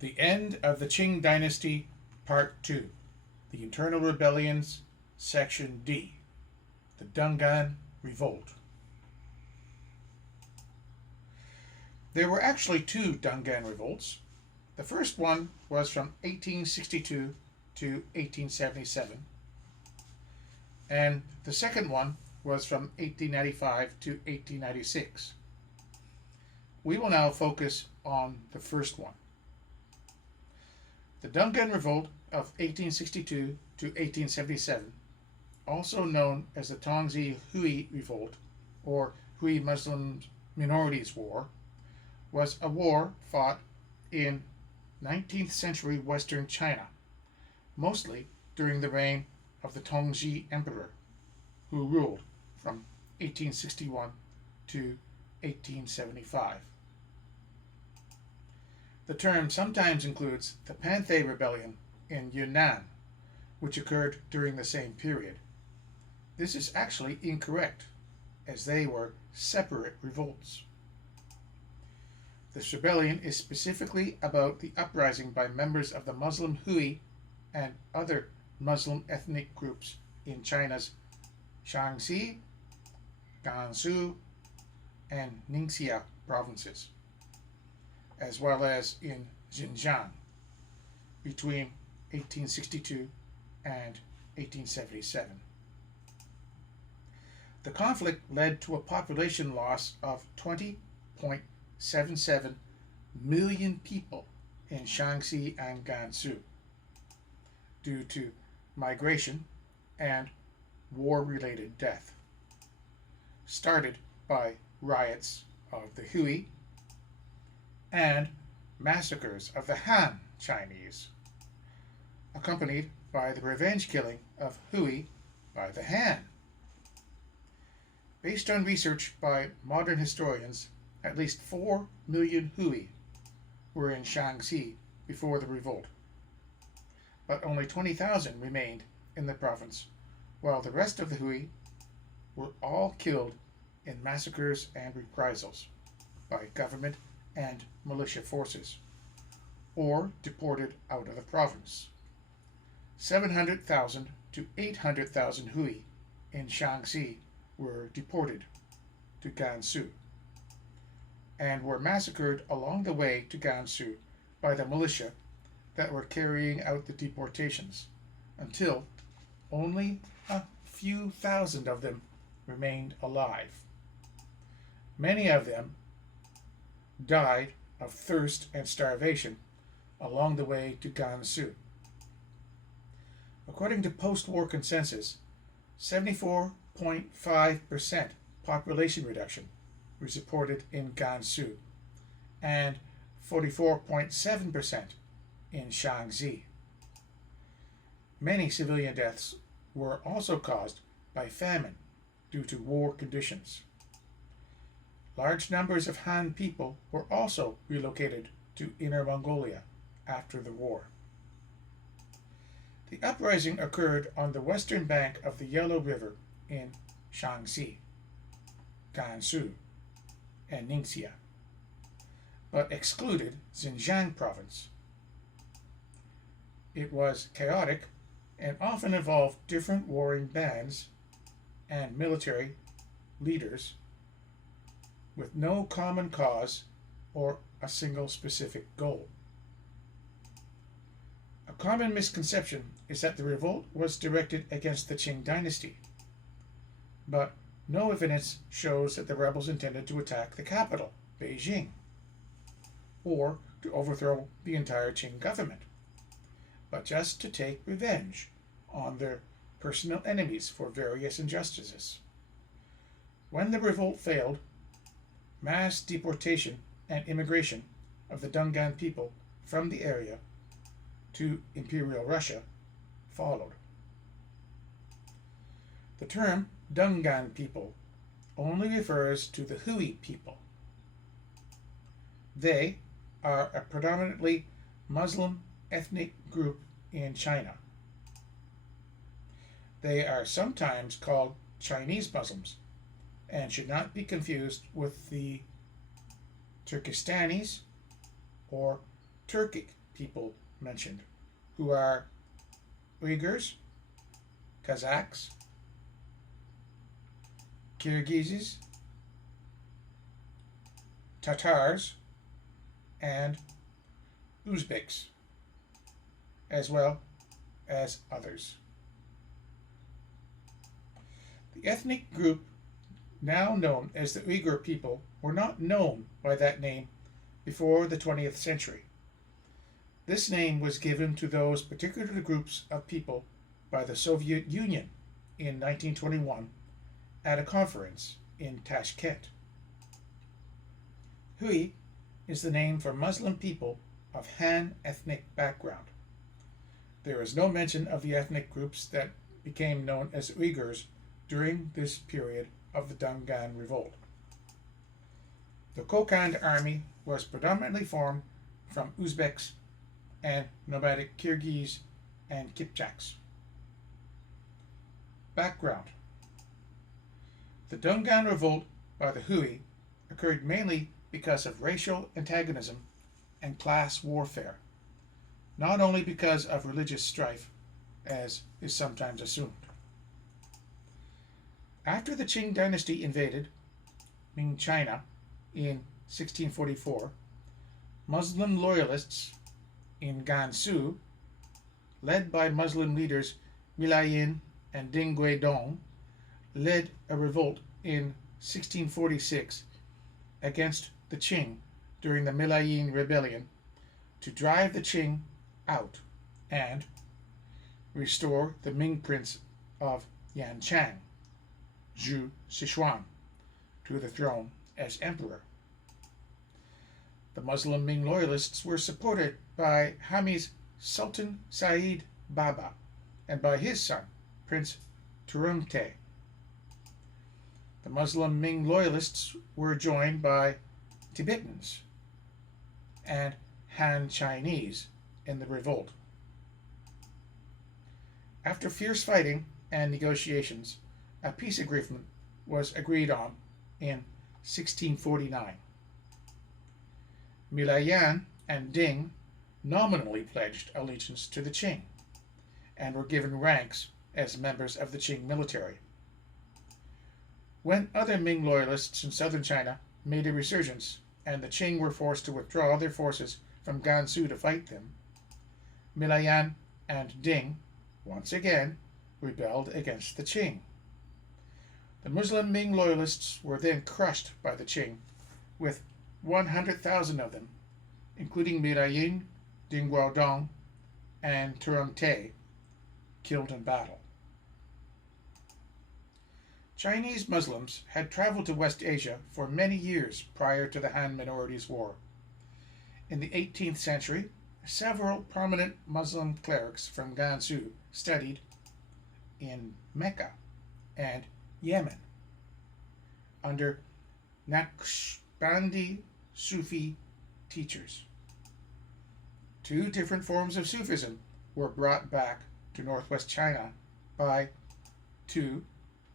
The End of the Qing Dynasty, Part 2. The Internal Rebellions, Section D. The Dungan Revolt. There were actually two Dungan Revolts. The first one was from 1862 to 1877, and the second one was from 1895 to 1896. We will now focus on the first one. The Dungan Revolt of 1862 to 1877, also known as the Tongzi Hui Revolt or Hui Muslim Minorities War, was a war fought in 19th century Western China, mostly during the reign of the Tongji Emperor, who ruled from 1861 to 1875. The term sometimes includes the Panthay Rebellion in Yunnan, which occurred during the same period. This is actually incorrect, as they were separate revolts. This rebellion is specifically about the uprising by members of the Muslim Hui and other Muslim ethnic groups in China's Shaanxi, Gansu, and Ningxia provinces, as well as in Xinjiang between 1862 and 1877. The conflict led to a population loss of 20.77 million people in Shaanxi and Gansu due to migration and war-related death, started by riots of the Hui and massacres of the Han Chinese, accompanied by the revenge killing of Hui by the Han. Based on research by modern historians, at least 4 million Hui were in Shaanxi before the revolt, but only 20,000 remained in the province, while the rest of the Hui were all killed in massacres and reprisals by government and militia forces, or deported out of the province. 700,000 to 800,000 Hui in Shaanxi were deported to Gansu and were massacred along the way to Gansu by the militia that were carrying out the deportations, until only a few thousand of them remained alive. Many of them died of thirst and starvation along the way to Gansu. According to post-war consensus, 74.5% population reduction was reported in Gansu and 44.7% in Shaanxi. Many civilian deaths were also caused by famine due to war conditions. Large numbers of Han people were also relocated to Inner Mongolia after the war. The uprising occurred on the western bank of the Yellow River in Shaanxi, Gansu, and Ningxia, but excluded Xinjiang province. It was chaotic and often involved different warring bands and military leaders with no common cause or a single specific goal. A common misconception is that the revolt was directed against the Qing Dynasty, but no evidence shows that the rebels intended to attack the capital, Beijing, or to overthrow the entire Qing government, but just to take revenge on their personal enemies for various injustices. When the revolt failed, mass deportation and immigration of the Dungan people from the area to Imperial Russia followed. The term Dungan people only refers to the Hui people. They are a predominantly Muslim ethnic group in China. They are sometimes called Chinese Muslims and should not be confused with the Turkestanis or Turkic people mentioned, who are Uyghurs, Kazakhs, Kyrgyzs, Tatars, and Uzbeks, as well as others. The ethnic group now known as the Uyghur people were not known by that name before the 20th century. This name was given to those particular groups of people by the Soviet Union in 1921 at a conference in Tashkent. Hui is the name for Muslim people of Han ethnic background. There is no mention of the ethnic groups that became known as Uyghurs during this period of the Dungan Revolt. The Kokkan army was predominantly formed from Uzbeks and nomadic Kyrgyz and Kipchaks. Background: the Dungan Revolt by the Hui occurred mainly because of racial antagonism and class warfare, not only because of religious strife, as is sometimes assumed. After the Qing Dynasty invaded Ming China in 1644, Muslim loyalists in Gansu, led by Muslim leaders Milayin and Ding Guidong, led a revolt in 1646 against the Qing during the Milayin Rebellion to drive the Qing out and restore the Ming Prince of Yanchang, Zhu Sichuan, to the throne as emperor. The Muslim Ming loyalists were supported by Hami's Sultan Said Baba and by his son, Prince Urumqi. The Muslim Ming loyalists were joined by Tibetans and Han Chinese in the revolt. After fierce fighting and negotiations, a peace agreement was agreed on in 1649. Milayan and Ding nominally pledged allegiance to the Qing and were given ranks as members of the Qing military. When other Ming loyalists in southern China made a resurgence and the Qing were forced to withdraw their forces from Gansu to fight them, Milayan and Ding once again rebelled against the Qing. The Muslim Ming loyalists were then crushed by the Qing, with 100,000 of them, including Milayin, Ding Guodong, and Urumqi, killed in battle. Chinese Muslims had traveled to West Asia for many years prior to the Han Minorities' War. In the 18th century, several prominent Muslim clerics from Gansu studied in Mecca and Yemen under Naqshbandi Sufi teachers. Two different forms of Sufism were brought back to northwest China by two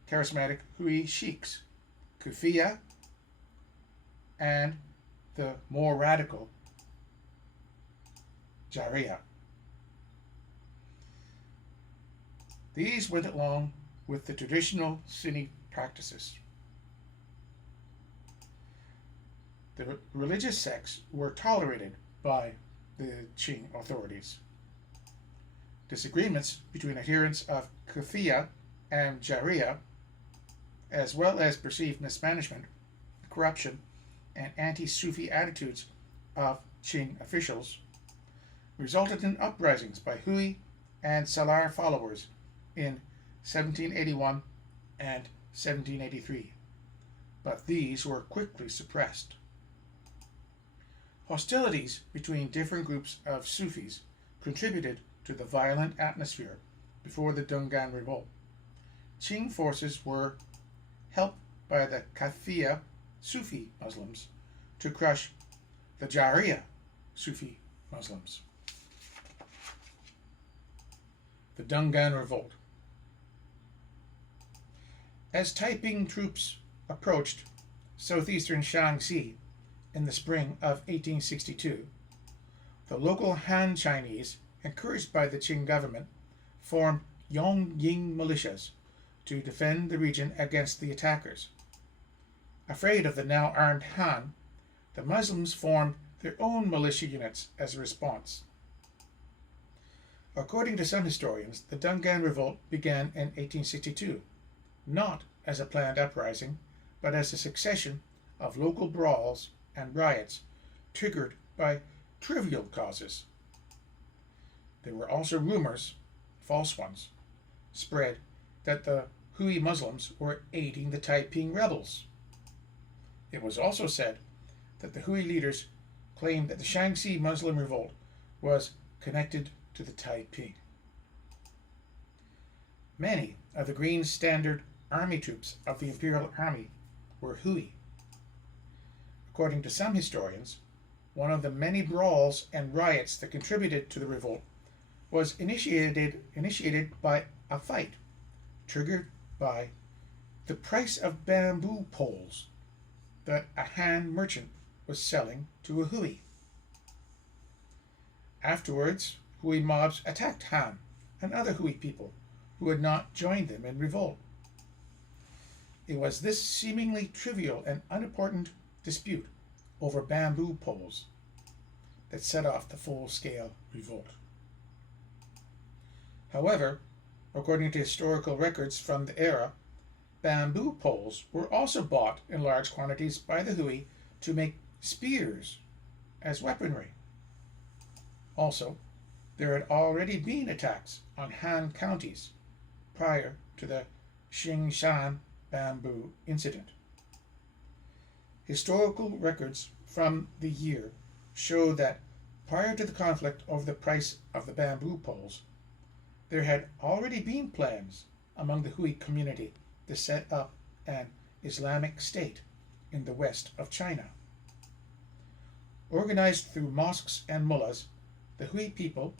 charismatic Hui sheikhs, Kufiya and the more radical Jariya. These went along with the traditional Sunni practices. The religious sects were tolerated by the Qing authorities. Disagreements between adherents of Kufiya and Jariya, as well as perceived mismanagement, corruption, and anti-Sufi attitudes of Qing officials, resulted in uprisings by Hui and Salar followers in 1781 and 1783, but these were quickly suppressed. Hostilities between different groups of Sufis contributed to the violent atmosphere before the Dungan Revolt. Qing forces were helped by the Kafiya Sufi Muslims to crush the Jariya Sufi Muslims. The Dungan Revolt. As Taiping troops approached southeastern Shaanxi in the spring of 1862, The local Han Chinese, encouraged by the Qing government, formed Yongying militias to defend the region against the attackers. Afraid of the now armed Han, the Muslims formed their own militia units as a response. According to some historians, the Dungan Revolt began in 1862, not as a planned uprising, but as a succession of local brawls and riots triggered by trivial causes. There were also rumors, false ones, spread that the Hui Muslims were aiding the Taiping rebels. It was also said that the Hui leaders claimed that the Shaanxi Muslim revolt was connected to the Taiping. Many of the Green Standard army troops of the Imperial Army were Hui. According to some historians, one of the many brawls and riots that contributed to the revolt was initiated by a fight triggered by the price of bamboo poles that a Han merchant was selling to a Hui. Afterwards, Hui mobs attacked Han and other Hui people who had not joined them in revolt. It was this seemingly trivial and unimportant dispute over bamboo poles that set off the full-scale revolt. However, according to historical records from the era, bamboo poles were also bought in large quantities by the Hui to make spears as weaponry. Also, there had already been attacks on Han counties prior to the Xingshan bamboo incident. Historical records from the year show that prior to the conflict over the price of the bamboo poles, there had already been plans among the Hui community to set up an Islamic state in the west of China. Organized through mosques and mullahs, the Hui people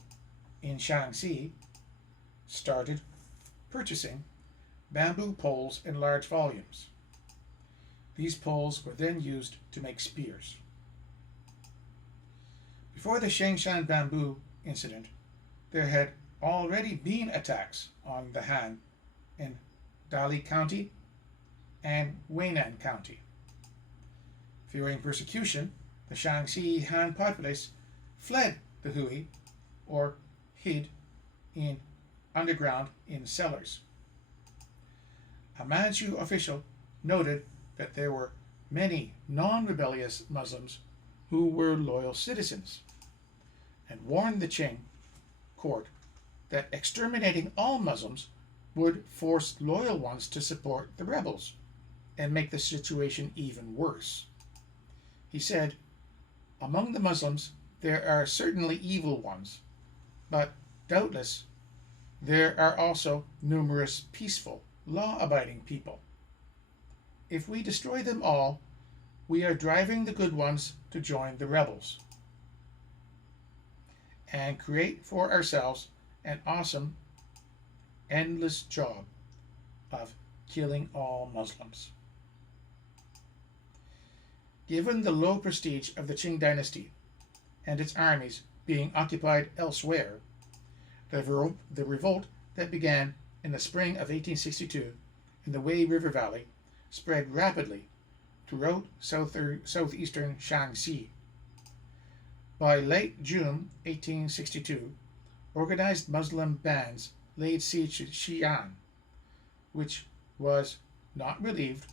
in Shaanxi started purchasing bamboo poles in large volumes. These poles were then used to make spears. Before the Xingshan bamboo incident, there had already been attacks on the Han in Dali County and Weinan County. Fearing persecution, the Shaanxi Han populace fled the Hui or hid underground in cellars. A Manchu official noted that there were many non-rebellious Muslims who were loyal citizens and warned the Qing court that exterminating all Muslims would force loyal ones to support the rebels and make the situation even worse. He said, "Among the Muslims there are certainly evil ones, but doubtless there are also numerous peaceful, law-abiding people. If we destroy them all, we are driving the good ones to join the rebels and create for ourselves an awesome, endless job of killing all Muslims." Given the low prestige of the Qing dynasty and its armies being occupied elsewhere, the revolt that began in the spring of 1862 in the Wei River Valley spread rapidly throughout southeastern Shaanxi. By late June 1862, organized Muslim bands laid siege to Xi'an, which was not relieved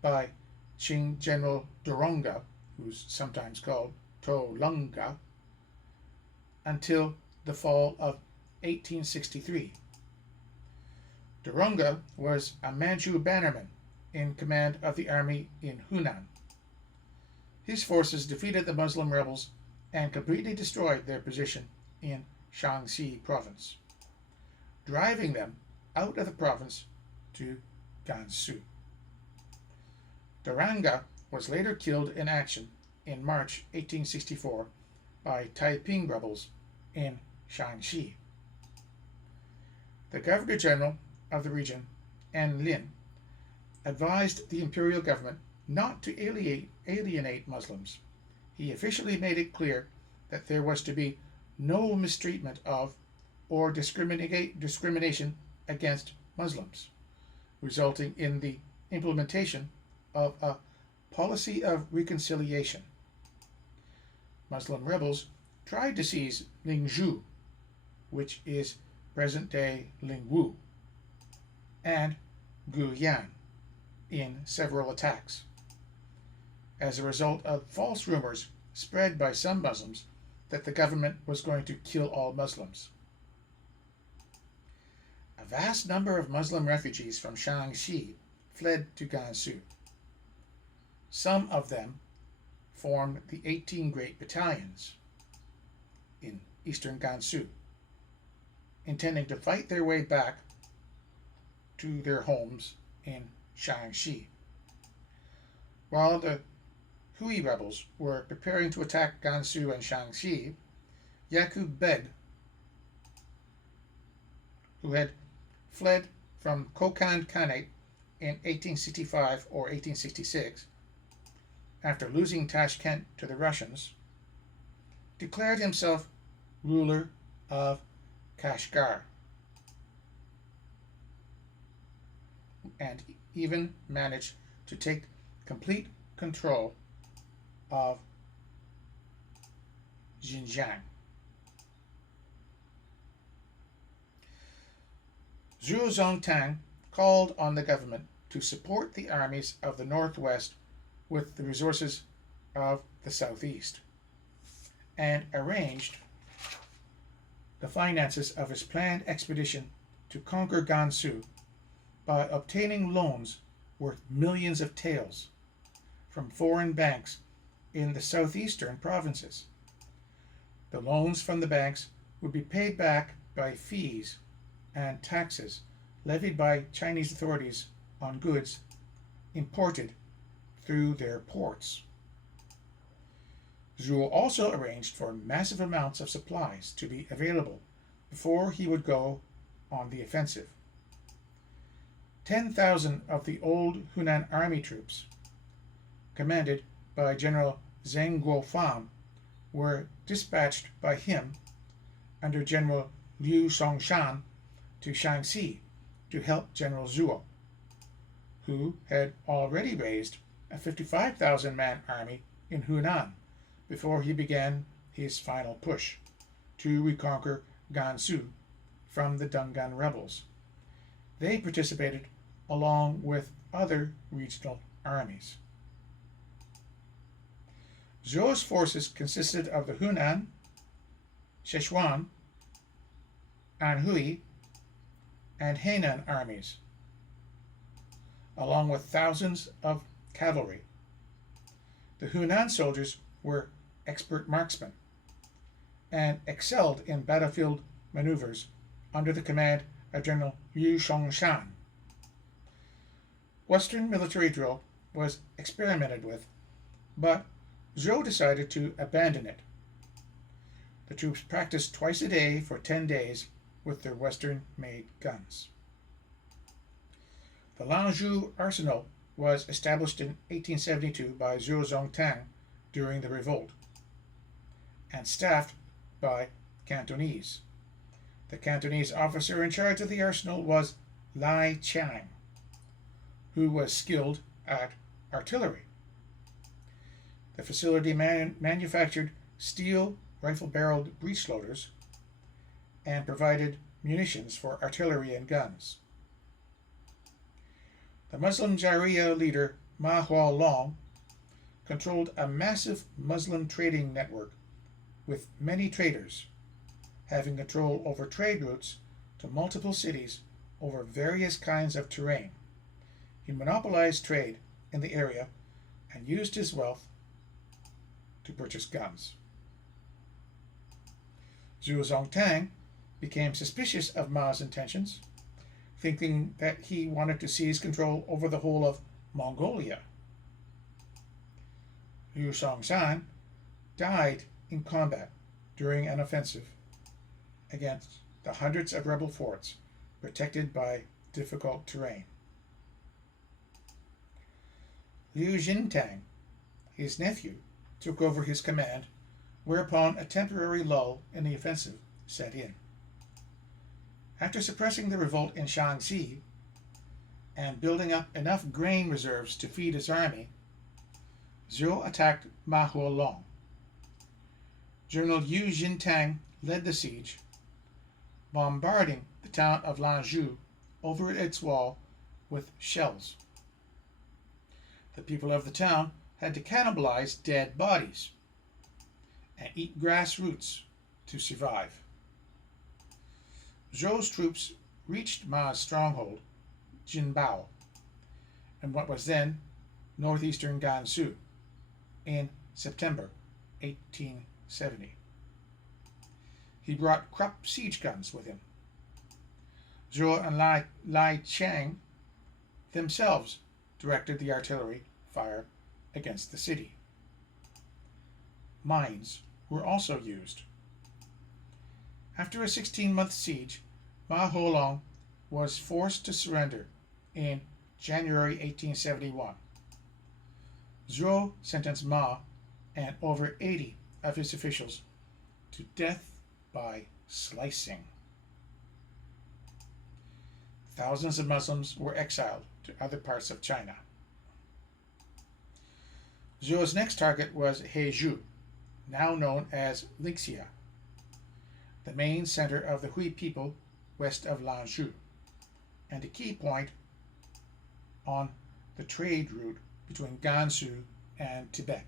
by Qing General Durunga, who's sometimes called Tolunga, until the fall of 1863. Durunga was a Manchu bannerman in command of the army in Hunan. His forces defeated the Muslim rebels and completely destroyed their position in Shaanxi province, driving them out of the province to Gansu. Durunga was later killed in action in March 1864 by Taiping rebels in Shaanxi. The Governor-General of the region, N. Lin, advised the imperial government not to alienate Muslims. He officially made it clear that there was to be no mistreatment of or discrimination against Muslims, resulting in the implementation of a policy of reconciliation. Muslim rebels tried to seize Lingzhou, which is present-day Lingwu, and Guyan in several attacks, as a result of false rumors spread by some Muslims that the government was going to kill all Muslims. A vast number of Muslim refugees from Shaanxi fled to Gansu. Some of them formed the 18 Great Battalions in eastern Gansu, intending to fight their way back to their homes in Shaanxi. While the Hui rebels were preparing to attack Gansu and Shaanxi, Yakub Beg, who had fled from Kokkan Khanate in 1865 or 1866, after losing Tashkent to the Russians, declared himself ruler of Kashgar, and even managed to take complete control of Xinjiang. Zhuo Zongtang called on the government to support the armies of the northwest with the resources of the southeast, and arranged the finances of his planned expedition to conquer Gansu by obtaining loans worth millions of taels from foreign banks in the southeastern provinces. The loans from the banks would be paid back by fees and taxes levied by Chinese authorities on goods imported through their ports. Zhuo also arranged for massive amounts of supplies to be available before he would go on the offensive. 10,000 of the old Hunan army troops, commanded by General Zheng Guofan, were dispatched by him under General Liu Songshan to Shaanxi to help General Zhuo, who had already raised a 55,000-man army in Hunan before he began his final push to reconquer Gansu from the Dungan rebels. They participated along with other regional armies. Zhuo's forces consisted of the Hunan, Sichuan, Anhui, and Hainan armies, along with thousands of cavalry. The Hunan soldiers were expert marksmen and excelled in battlefield maneuvers under the command of General Liu Songshan. Western military drill was experimented with, but Zhou decided to abandon it. The troops practiced twice a day for 10 days with their Western-made guns. The Lanzhou arsenal was established in 1872 by Zhuo Zongtang during the revolt, and staffed by Cantonese. The Cantonese officer in charge of the arsenal was Lai Chiang, who was skilled at artillery. The facility manufactured steel rifle-barreled breech-loaders and provided munitions for artillery and guns. The Muslim Jariya leader Ma Huolong controlled a massive Muslim trading network with many traders, having control over trade routes to multiple cities over various kinds of terrain. He monopolized trade in the area and used his wealth to purchase guns. Zhuo Zongtang became suspicious of Ma's intentions, thinking that he wanted to seize control over the whole of Mongolia. Liu Songshan died in combat during an offensive against the hundreds of rebel forts protected by difficult terrain. Liu Jintang, his nephew, took over his command whereupon a temporary lull in the offensive set in. After suppressing the revolt in Shaanxi and building up enough grain reserves to feed his army, Zhou attacked Ma Huolong. General Yu Jintang led the siege, bombarding the town of Lanzhou over its wall with shells. The people of the town had to cannibalize dead bodies and eat grass roots to survive. Zhou's troops reached Ma's stronghold, Jinbao, in what was then northeastern Gansu, in September 1870. He brought Krupp siege guns with him. Zhou and Lai Chang themselves directed the artillery fire against the city. Mines were also used. After a 16-month siege, Ma Huolong was forced to surrender in January 1871. Zhou sentenced Ma and over 80 of his officials to death by slicing. Thousands of Muslims were exiled to other parts of China. Zhou's next target was Heizhou, now known as Lingxia, the main center of the Hui people west of Lanzhou, and a key point on the trade route between Gansu and Tibet.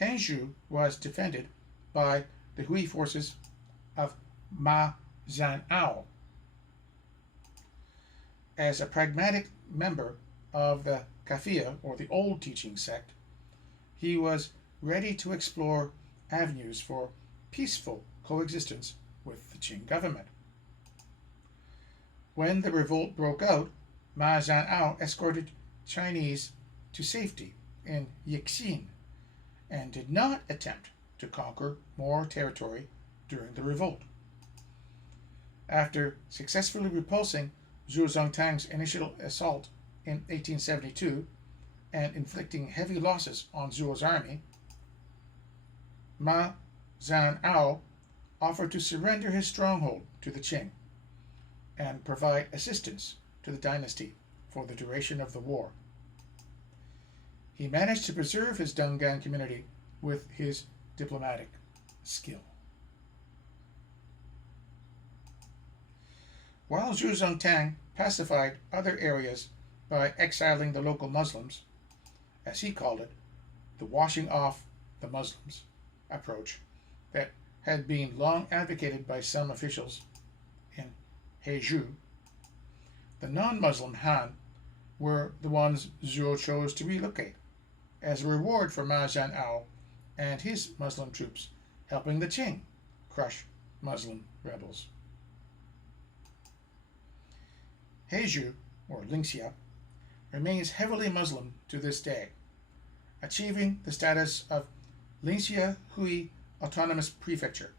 Hangzhou was defended by the Hui forces of Ma Zhan'ao. As a pragmatic member of the Kafia, or the old teaching sect, he was ready to explore avenues for peaceful coexistence with the Qing government. When the revolt broke out, Ma Zhan'ao escorted Chinese to safety in Yixin and did not attempt to conquer more territory during the revolt. After successfully repulsing Zhu Zongtang's initial assault in 1872 and inflicting heavy losses on Zhuo's army, Ma Zhan'ao offered to surrender his stronghold to the Qing and provide assistance to the dynasty for the duration of the war. He managed to preserve his Dungan community with his diplomatic skill. While Zhu Zongtang pacified other areas by exiling the local Muslims, as he called it, the washing off the Muslims approach that had been long advocated by some officials in Heizhou, the non-Muslim Han were the ones Zhou chose to relocate as a reward for Ma Zhan'ao and his Muslim troops helping the Qing crush Muslim rebels. Heizhou, or Lingxia, remains heavily Muslim to this day, achieving the status of Lingxia Hui Autonomous Prefecture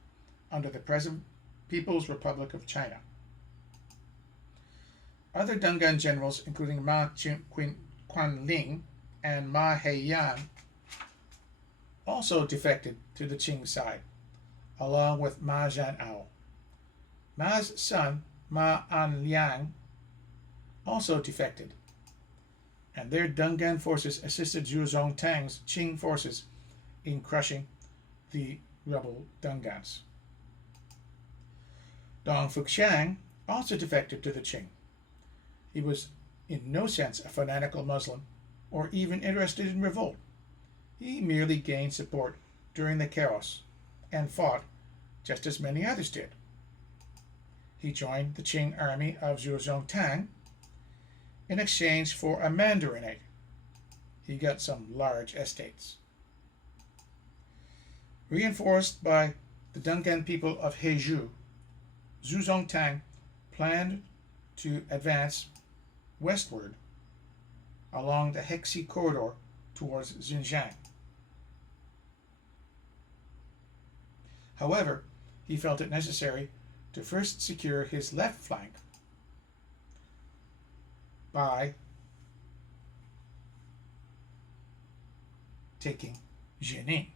under the present People's Republic of China. Other Dungan generals, including Ma Quanling and Ma Heiyan, also defected to the Qing side, along with Ma Zhan'ao. Ma's son, Ma Anliang, also defected, and their Dungan forces assisted Zhu Zongtang's Qing forces in crushing the rebel Dungans. Dong Fuxiang also defected to the Qing. He was in no sense a fanatical Muslim or even interested in revolt. He merely gained support during the chaos and fought just as many others did. He joined the Qing army of Zhu Zongtang in exchange for a mandarinate. He got some large estates. Reinforced by the Dungan people of Heizhou, Zhu Zongtang planned to advance westward along the Hexi corridor towards Xinjiang. However, he felt it necessary to first secure his left flank by taking Jining,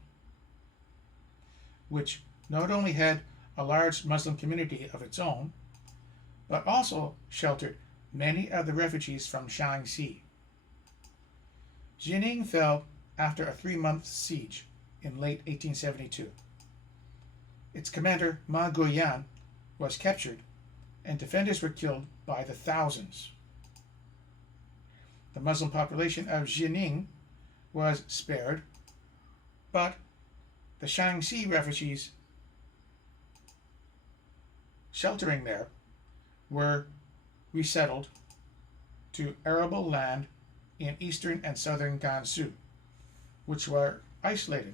which not only had a large Muslim community of its own, but also sheltered many of the refugees from Shaanxi. Jining fell after a 3-month siege in late 1872. Its commander, Ma Guoyan, was captured, and defenders were killed by the thousands. The Muslim population of Jining was spared, but the Shaanxi refugees sheltering there were resettled to arable land in eastern and southern Gansu, which were isolated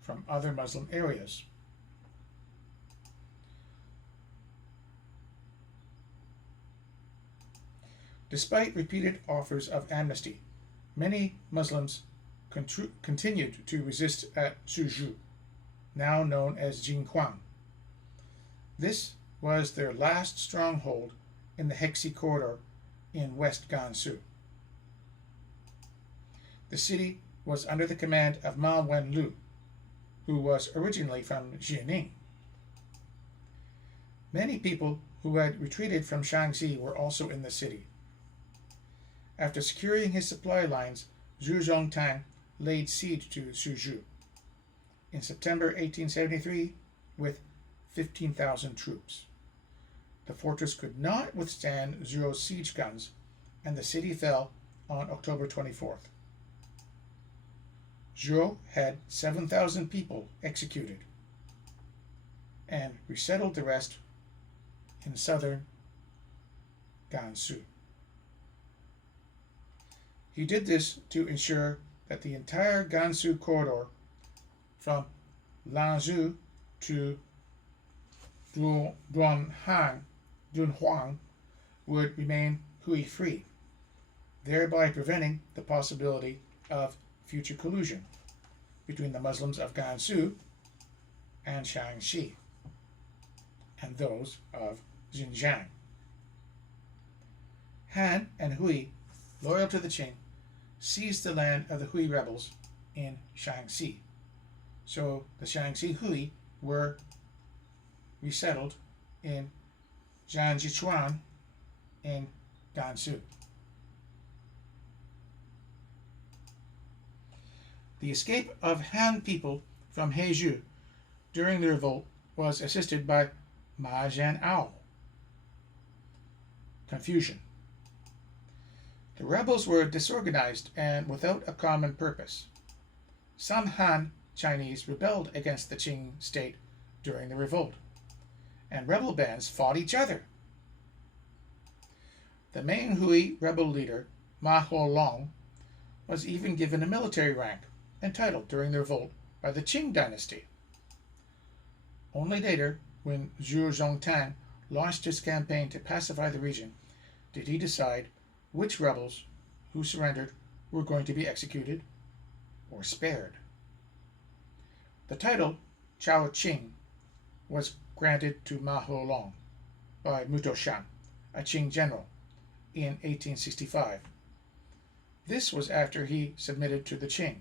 from other Muslim areas. Despite repeated offers of amnesty, many Muslims continued to resist at Suzhou, now known as Jinghuang. This was their last stronghold in the Hexi corridor in West Gansu. The city was under the command of Ma Wenlu, who was originally from Jining. Many people who had retreated from Shaanxi were also in the city. After securing his supply lines, Zhu Zhongtang laid siege to Suzhou in September 1873 with 15,000 troops. The fortress could not withstand Zhuo's siege guns, and the city fell on October 24th. Zhuo had 7,000 people executed and resettled the rest in southern Gansu. He did this to ensure that the entire Gansu corridor from Lanzhou to Dunhuang would remain Hui-free, thereby preventing the possibility of future collusion between the Muslims of Gansu and Shaanxi and those of Xinjiang. Han and Hui, loyal to the Qing, seized the land of the Hui rebels in Shaanxi, so the Shaanxi Hui were resettled in Jiangjichuan in Gansu. The escape of Han people from Heizhou during the revolt was assisted by Ma Zhan'ao. Confusion. The rebels were disorganized and without a common purpose. Some Han Chinese rebelled against the Qing state during the revolt, and rebel bands fought each other. The main Hui rebel leader, Ma Huolong, was even given a military rank and title during the revolt by the Qing Dynasty. Only later, when Zhu Zhongtang launched his campaign to pacify the region, did he decide which rebels who surrendered were going to be executed or spared. The title Chao Qing was granted to Ma Huolong by Muto Shan, a Qing general, in 1865. This was after he submitted to the Qing.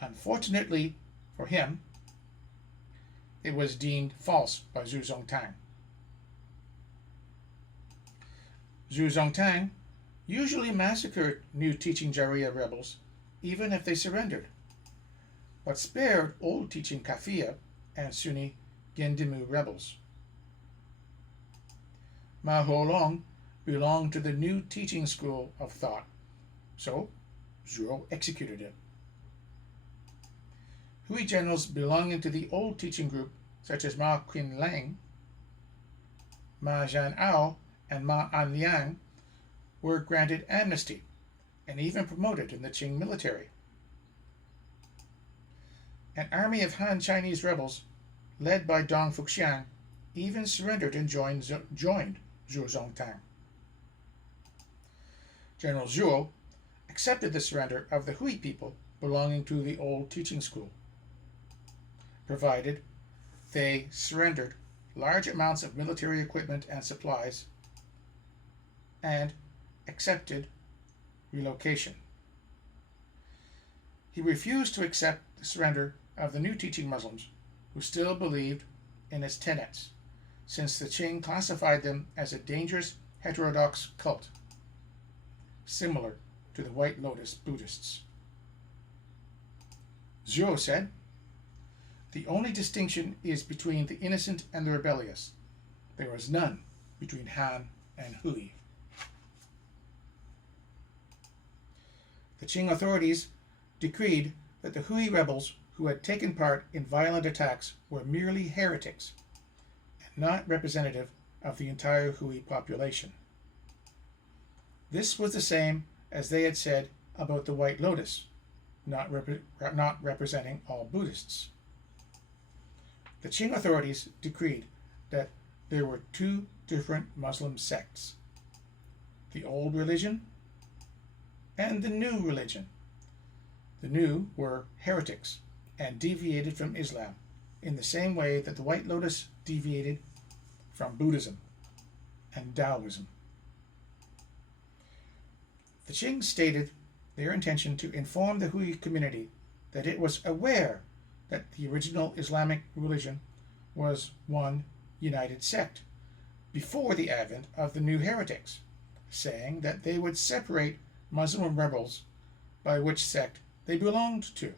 Unfortunately for him, it was deemed false by Zhu Zongtang. Zhu Zongtang usually massacred new teaching Jariya rebels, even if they surrendered, but spared old teaching Kafiya and Sunni Gendimu rebels. Ma Huolong belonged to the new teaching school of thought, so Zhuo executed him. Hui generals belonging to the old teaching group, such as Ma Qinlang, Ma Zhan'ao, and Ma Anliang, were granted amnesty and even promoted in the Qing military. An army of Han Chinese rebels, led by Dong Fuxiang, even surrendered and joined Zhu Zongtang. General Zhuo accepted the surrender of the Hui people belonging to the old teaching school, provided they surrendered large amounts of military equipment and supplies and accepted relocation He refused to accept the surrender of the new teaching Muslims, who still believed in its tenets, since the Qing classified them as a dangerous heterodox cult, similar to the White Lotus Buddhists. Zhou said, "The only distinction is between the innocent and the rebellious. There is none between Han and Hui." The Qing authorities decreed that the Hui rebels who had taken part in violent attacks were merely heretics and not representative of the entire Hui population. This was the same as they had said about the White Lotus, not representing all Buddhists. The Qing authorities decreed that there were two different Muslim sects: the old religion and the new religion. The new were heretics and deviated from Islam in the same way that the White Lotus deviated from Buddhism and Taoism. The Qing stated their intention to inform the Hui community that it was aware that the original Islamic religion was one united sect before the advent of the new heretics, saying that they would separate Muslim rebels by which sect they belonged to.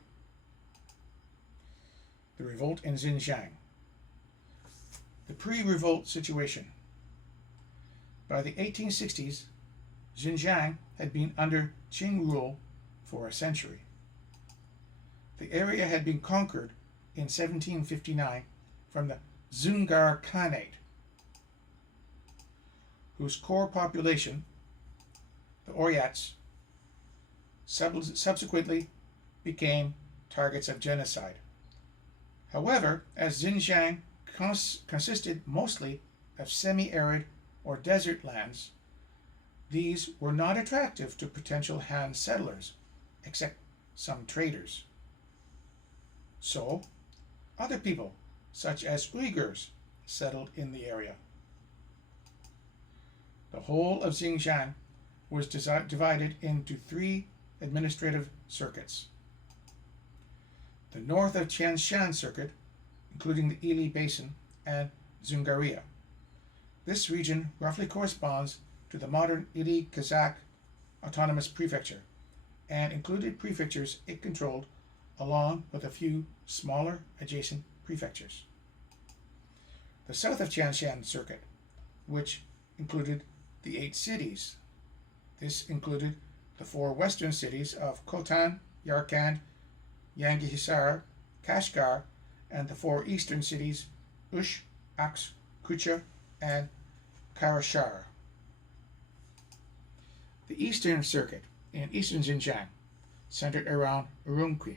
The revolt in Xinjiang. The pre-revolt situation. By the 1860s, Xinjiang had been under Qing rule for a century. The area had been conquered in 1759 from the Dzungar Khanate, whose core population, the Oryats, subsequently became targets of genocide. However, as Xinjiang consisted mostly of semi-arid or desert lands, these were not attractive to potential Han settlers, except some traders. So, other people, such as Uyghurs, settled in the area. The whole of Xinjiang was divided into three administrative circuits. The north of Tianshan Circuit, including the Ili Basin and Dzungaria. This region roughly corresponds to the modern Ili Kazakh Autonomous Prefecture and included prefectures it controlled along with a few smaller adjacent prefectures. The south of Tianshan Circuit, which included the 8 cities. This included the 4 western cities of Khotan, Yarkand, Yangihisar, Kashgar, and the 4 eastern cities Ush, Aks, Kucha, and Karashar. The eastern circuit in eastern Xinjiang centered around Urumqi.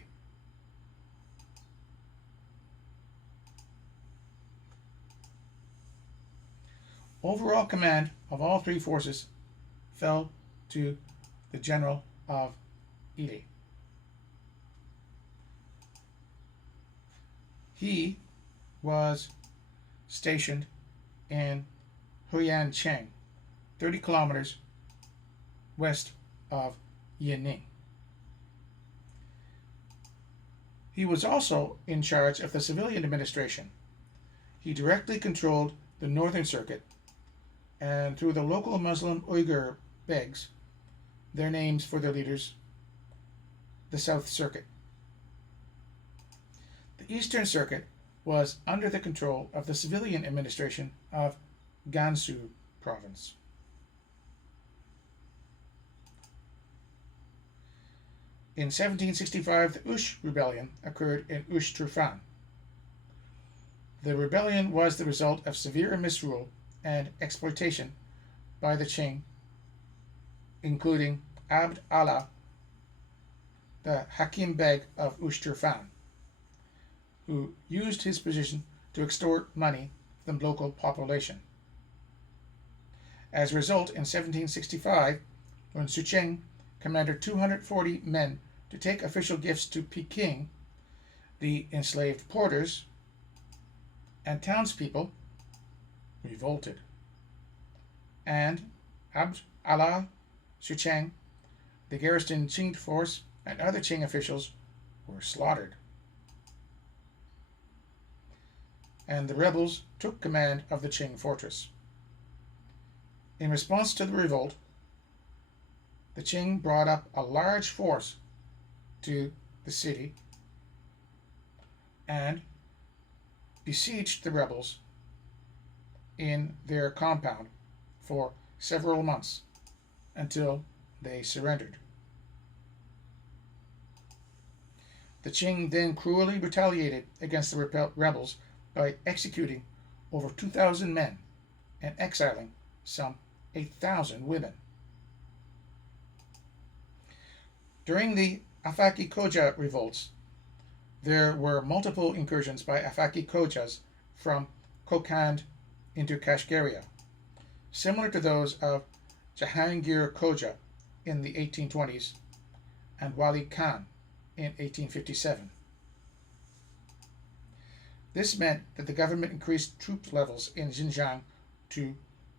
Overall command of all 3 forces fell to the general of Ili. He was stationed in Huyancheng, 30 kilometers west of Yining. He was also in charge of the civilian administration. He directly controlled the northern circuit, and through the local Muslim Uyghur begs, their names for their leaders, the South Circuit. The Eastern Circuit was under the control of the civilian administration of Gansu province. In 1765, the Ush Rebellion occurred in Ush Turfan. The rebellion was the result of severe misrule and exploitation by the Qing, including Abd Allah, the Hakim Beg of Ush Turfan, who used his position to extort money from the local population. As a result, in 1765, when Kuching commanded 240 men to take official gifts to Peking, the enslaved porters and townspeople revolted, and Abd Allah Kuching, the garrison Qing force, and other Qing officials were slaughtered. And the rebels took command of the Qing fortress. In response to the revolt, the Qing brought up a large force to the city and besieged the rebels in their compound for several months until they surrendered. The Qing then cruelly retaliated against the rebels by executing over 2,000 men and exiling some 8,000 women. During the Afaki Koja revolts, there were multiple incursions by Afaki Kojas from Kokkan into Kashgaria, similar to those of Jahangir Koja in the 1820s and Wali Khan in 1857. This meant that the government increased troop levels in Xinjiang to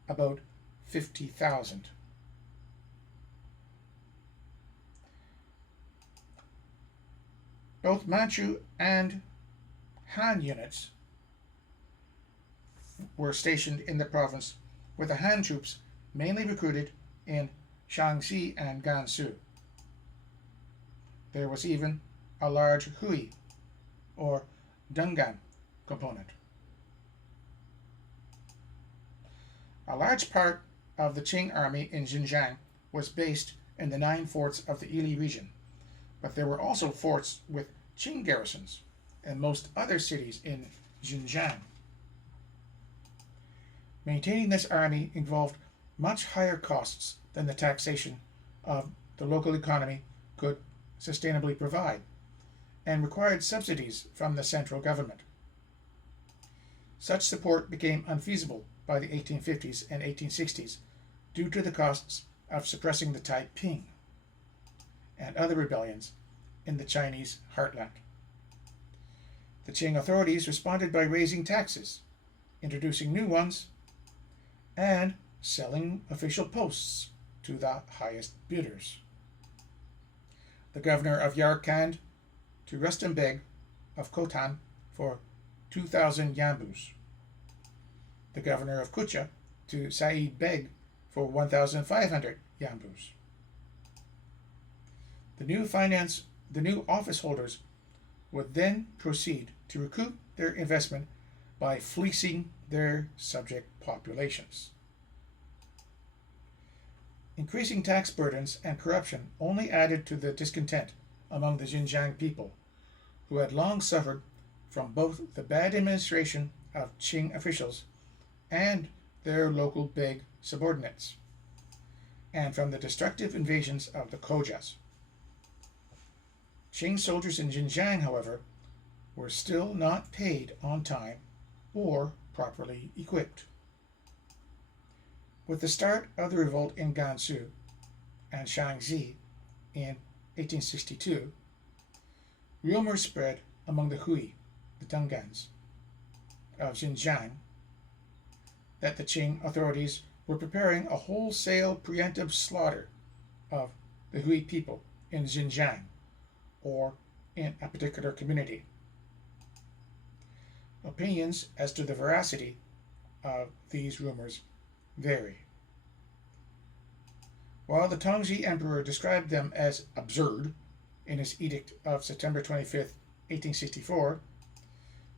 about 50,000. Both Manchu and Han units were stationed in the province, with the Han troops mainly recruited in Shaanxi and Gansu. There was even a large Hui, or Dungan, component. A large part of the Qing army in Xinjiang was based in the 9 forts of the Ili region, but there were also forts with Qing garrisons in most other cities in Xinjiang. Maintaining this army involved much higher costs than the taxation of the local economy could sustainably provide, and required subsidies from the central government. Such support became unfeasible by the 1850s and 1860s due to the costs of suppressing the Taiping and other rebellions in the Chinese heartland. The Qing authorities responded by raising taxes, introducing new ones, and selling official posts to the highest bidders. The governor of Yarkand to Rustam Beg of Khotan for 2,000 yambus. The governor of Kucha to Said Beg for 1,500 yambus. The new office holders would then proceed to recoup their investment by fleecing their subject populations. Increasing tax burdens and corruption only added to the discontent among the Xinjiang people, who had long suffered from both the bad administration of Qing officials and their local beg subordinates, and from the destructive invasions of the Khojas. Qing soldiers in Xinjiang, however, were still not paid on time or properly equipped. With the start of the revolt in Gansu and Shaanxi in 1862, rumors spread among the Hui, the Dungans, of Xinjiang that the Qing authorities were preparing a wholesale preemptive slaughter of the Hui people in Xinjiang or in a particular community. Opinions as to the veracity of these rumors vary. While the Tongji Emperor described them as absurd in his edict of September 25, 1864,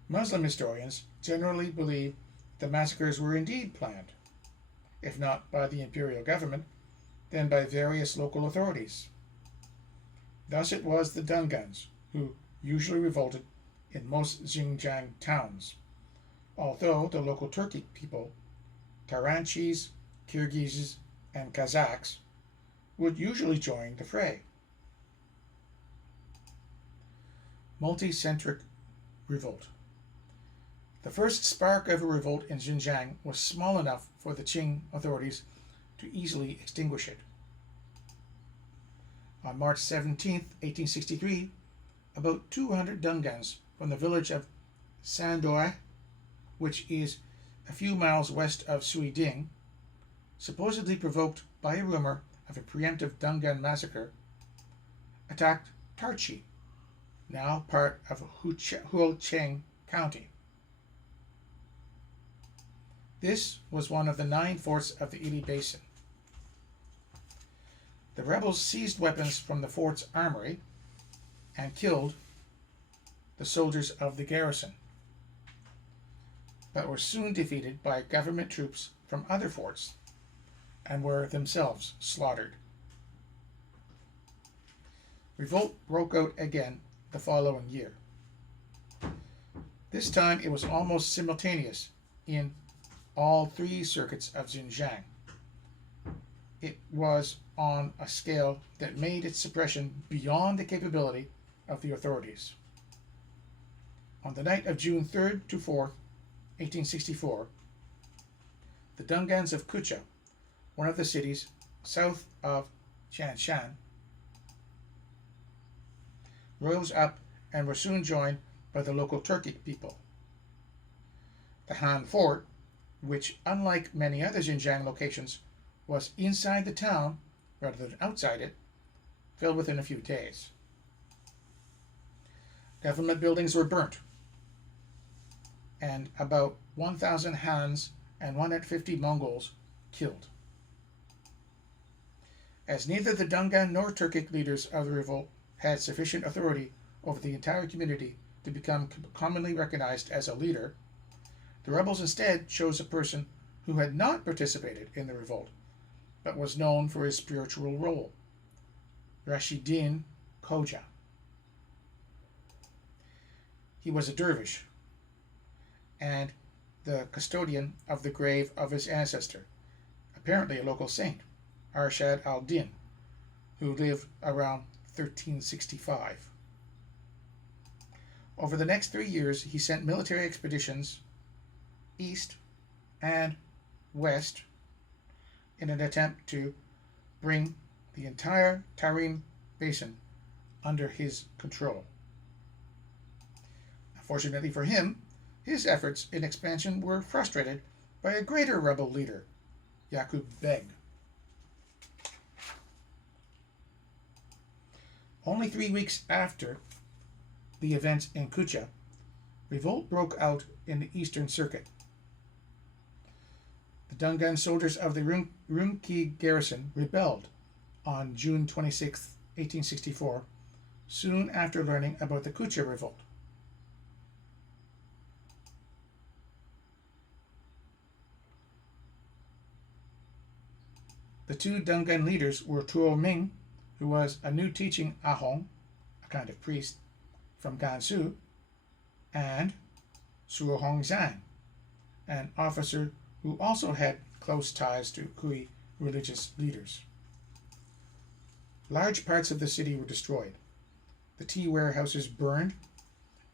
Muslim historians generally believe the massacres were indeed planned, if not by the imperial government, then by various local authorities. Thus it was the Dungans who usually revolted in most Xinjiang towns, although the local Turkic people, Taranchis, Kyrgyz, and Kazakhs, would usually join the fray. Multicentric revolt. The first spark of a revolt in Xinjiang was small enough for the Qing authorities to easily extinguish it. On March 17, 1863, about 200 Dungans from the village of Sandoa, which is a few miles west of Suiding, supposedly provoked by a rumor of a preemptive Dungan massacre, attacked Tarchi, now part of Kuching County. This was one of the 9 forts of the Ili Basin. The rebels seized weapons from the fort's armory and killed the soldiers of the garrison, but were soon defeated by government troops from other forts and were themselves slaughtered. Revolt broke out again the following year. This time it was almost simultaneous in all 3 circuits of Xinjiang. It was on a scale that made its suppression beyond the capability of the authorities. On the night of June 3rd to 4th, 1864, the Dungans of Kucha, one of the cities south of Shanshan, rose up and were soon joined by the local Turkic people. The Han Fort, which, unlike many other Xinjiang locations, was inside the town rather than outside it, fell within a few days. Government buildings were burnt, and about 1,000 Hans and 150 Mongols killed. As neither the Dungan nor Turkic leaders of the revolt had sufficient authority over the entire community to become commonly recognized as a leader, the rebels instead chose a person who had not participated in the revolt, but was known for his spiritual role, Rashidin Khoja. He was a dervish and the custodian of the grave of his ancestor, apparently a local saint, Arshad al-Din, who lived around 1365. Over the next 3 years, he sent military expeditions east and west in an attempt to bring the entire Tarim Basin under his control. Unfortunately for him, his efforts in expansion were frustrated by a greater rebel leader, Yaqub Beg. Only 3 weeks after the events in Kucha, revolt broke out in the Eastern Circuit. The Dungan soldiers of the Urumqi garrison rebelled on June 26, 1864, soon after learning about the Kucha revolt. The 2 Dungan leaders were Tuo Ming, who was a new teaching Ahong, a kind of priest, from Gansu, and Suo Hong Zhang, an officer who also had close ties to Kui religious leaders. Large parts of the city were destroyed, the tea warehouses burned,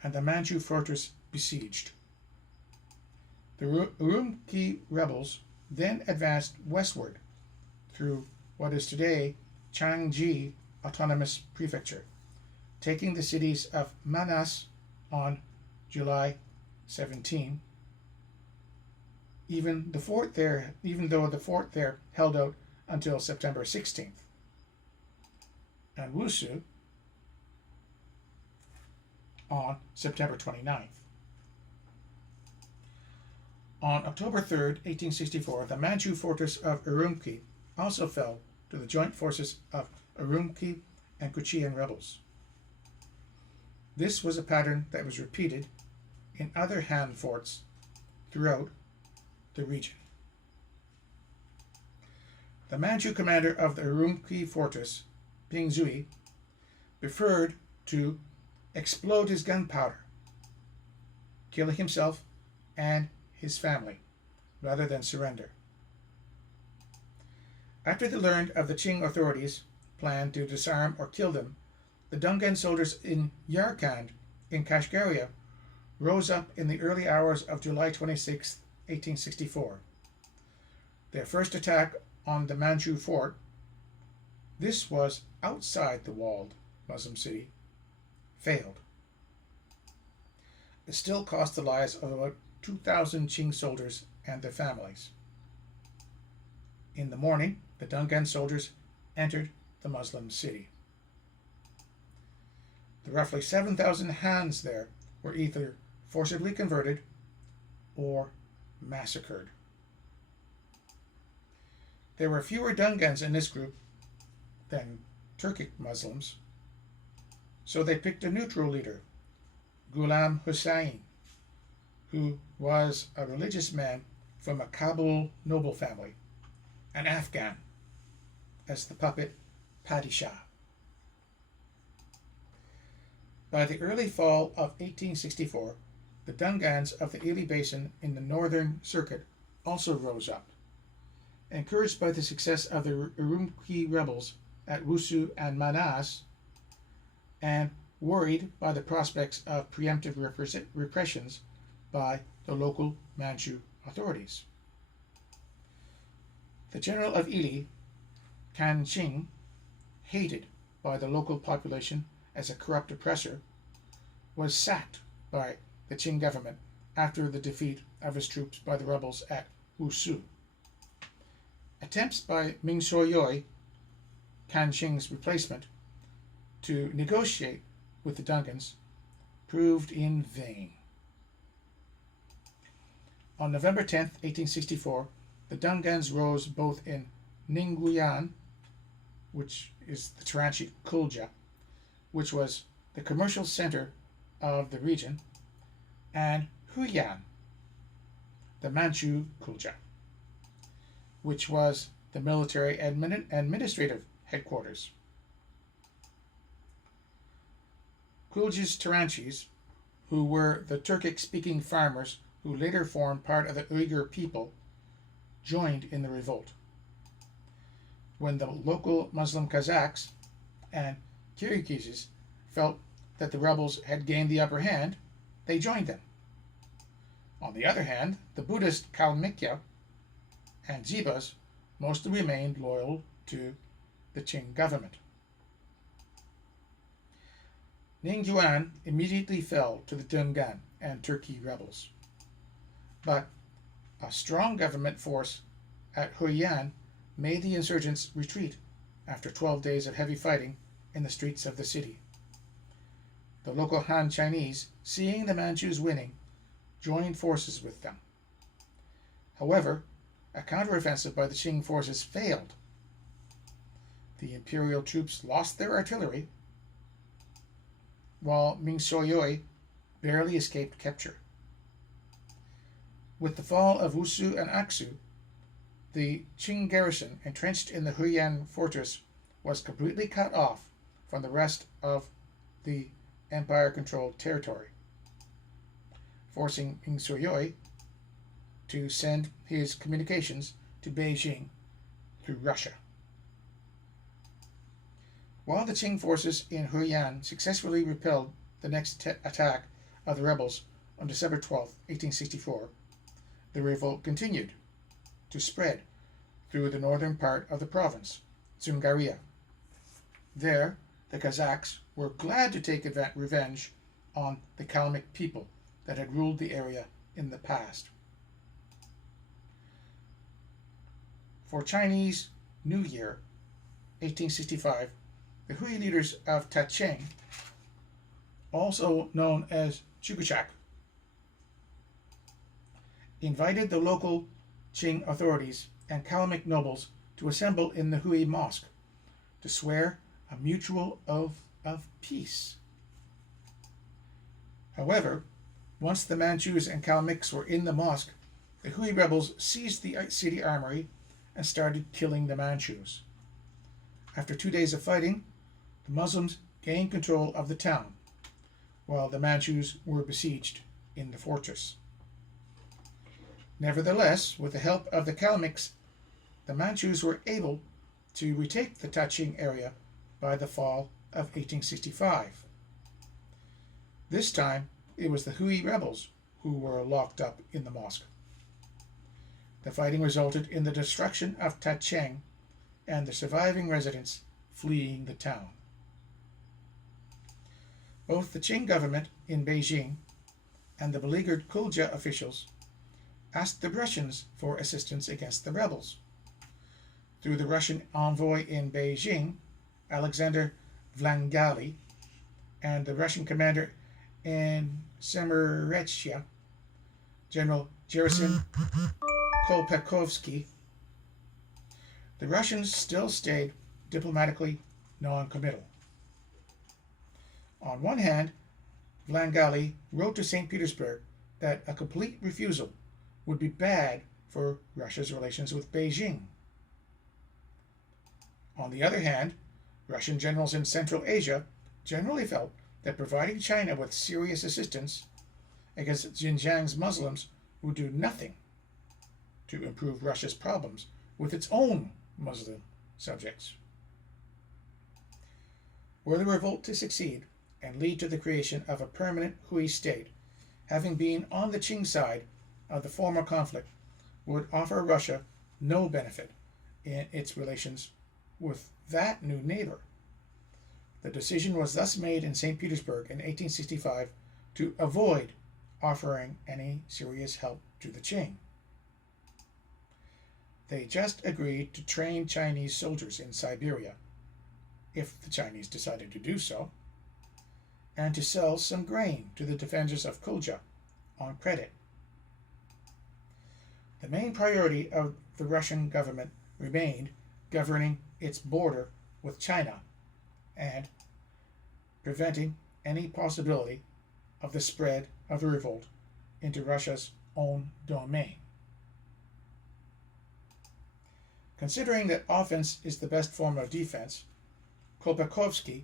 and the Manchu Fortress besieged. The Urumqi rebels then advanced westward through what is today Changji Autonomous Prefecture, taking the cities of Manas on July 17, even though the fort there held out until September 16th, and Wusu on September 29th. On October 3rd, 1864, the Manchu Fortress of Urumqi also fell to the joint forces of Urumqi and Kuching rebels. This was a pattern that was repeated in other Han forts throughout the region. The Manchu commander of the Urumqi fortress, Ping Zui, preferred to explode his gunpowder, killing himself and his family, rather than surrender. After they learned of the Qing authorities' plan to disarm or kill them, the Dungan soldiers in Yarkand in Kashgaria rose up in the early hours of July 26, 1864. Their first attack on the Manchu fort, this was outside the walled Muslim city, failed. It still cost the lives of about 2,000 Qing soldiers and their families. In the morning, the Dungan soldiers entered the Muslim city. The roughly 7,000 Hans there were either forcibly converted or massacred. There were fewer Dungans in this group than Turkic Muslims, so they picked a neutral leader, Ghulam Hussain, who was a religious man from a Kabul noble family, an Afghan, as the puppet Padishah. By the early fall of 1864, the Dungans of the Ili Basin in the northern circuit also rose up. Encouraged by the success of the Urumqi rebels at Wusu and Manas, and worried by the prospects of preemptive repressions by the local Manchu authorities. The general of Ili, Qing, hated by the local population as a corrupt oppressor, was sacked by the Qing government after the defeat of his troops by the rebels at Wusu. Attempts by Ming Soyoi, Qing's replacement, to negotiate with the Dungans proved in vain. On November 10, 1864, the Dungans rose both in Ninguyan, which is the Taranchi Kulja, which was the commercial center of the region, and Huyan, the Manchu Kulja, which was the military administrative headquarters. Kulja's Taranchis, who were the Turkic-speaking farmers who later formed part of the Uyghur people, joined in the revolt. When the local Muslim Kazakhs and Kyrgyz felt that the rebels had gained the upper hand, they joined them. On the other hand, the Buddhist Kalmykia and Zibas mostly remained loyal to the Qing government. Ningguan immediately fell to the Dungan and Turkey rebels. But a strong government force at Huyan made the insurgents retreat after 12 days of heavy fighting in the streets of the city. The local Han Chinese, seeing the Manchus winning, joined forces with them. However, a counteroffensive by the Qing forces failed. The imperial troops lost their artillery, while Ming Soyoi barely escaped capture. With the fall of Wusu and Aksu, the Qing garrison entrenched in the Huyan fortress was completely cut off from the rest of the empire-controlled territory, forcing Ming Soyoi to send his communications to Beijing through Russia. While the Qing forces in Huyan successfully repelled the next attack of the rebels on December 12, 1864, the revolt continued to spread through the northern part of the province, Dzungaria. There, the Kazakhs were glad to take revenge on the Kalmyk people that had ruled the area in the past. For Chinese New Year, 1865, the Hui leaders of Tacheng, also known as Chukuchak, invited the local Qing authorities and Kalmyk nobles to assemble in the Hui Mosque to swear a mutual oath of peace. However, once the Manchus and Kalmyks were in the mosque, the Hui rebels seized the city armory and started killing the Manchus. After 2 days of fighting, the Muslims gained control of the town, while the Manchus were besieged in the fortress. Nevertheless, with the help of the Kalmyks, the Manchus were able to retake the Taching area by the fall of 1865. This time, it was the Hui rebels who were locked up in the mosque. The fighting resulted in the destruction of Tacheng and the surviving residents fleeing the town. Both the Qing government in Beijing and the beleaguered Kulja officials asked the Russians for assistance against the rebels. Through the Russian envoy in Beijing, Alexander Vlangali, and the Russian commander in Semerechia, General Gerasim Kolpakovsky, the Russians still stayed diplomatically non-committal. On one hand, Vlangali wrote to St. Petersburg that a complete refusal would be bad for Russia's relations with Beijing. On the other hand, Russian generals in Central Asia generally felt that providing China with serious assistance against Xinjiang's Muslims would do nothing to improve Russia's problems with its own Muslim subjects. Were the revolt to succeed and lead to the creation of a permanent Hui state, having been on the Qing side of the former conflict would offer Russia no benefit in its relations with that new neighbor. The decision was thus made in St. Petersburg in 1865 to avoid offering any serious help to the Qing. They just agreed to train Chinese soldiers in Siberia, if the Chinese decided to do so, and to sell some grain to the defenders of Kulja on credit. The main priority of the Russian government remained governing its border with China and preventing any possibility of the spread of the revolt into Russia's own domain. Considering that offense is the best form of defense, Kolpakovsky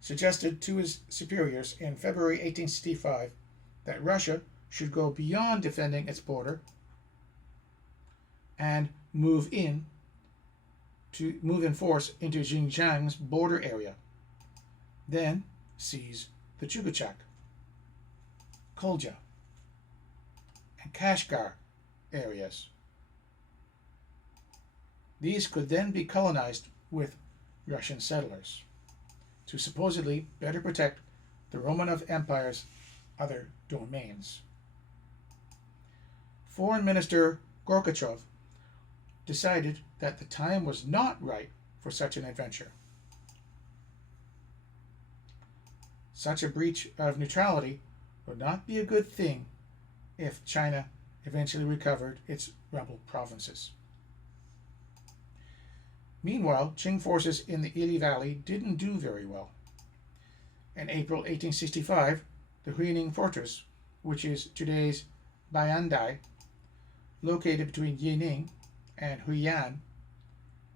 suggested to his superiors in February 1865 that Russia should go beyond defending its border and move in force into Xinjiang's border area, then seize the Chugachak, Kulja, and Kashgar areas. These could then be colonized with Russian settlers to supposedly better protect the Romanov Empire's other domains. Foreign Minister Gorbachev decided that the time was not right for such an adventure. Such a breach of neutrality would not be a good thing if China eventually recovered its rebel provinces. Meanwhile, Qing forces in the Ili Valley didn't do very well. In April 1865, the Huining Fortress, which is today's Baiyandai, located between Yining and Huiyan,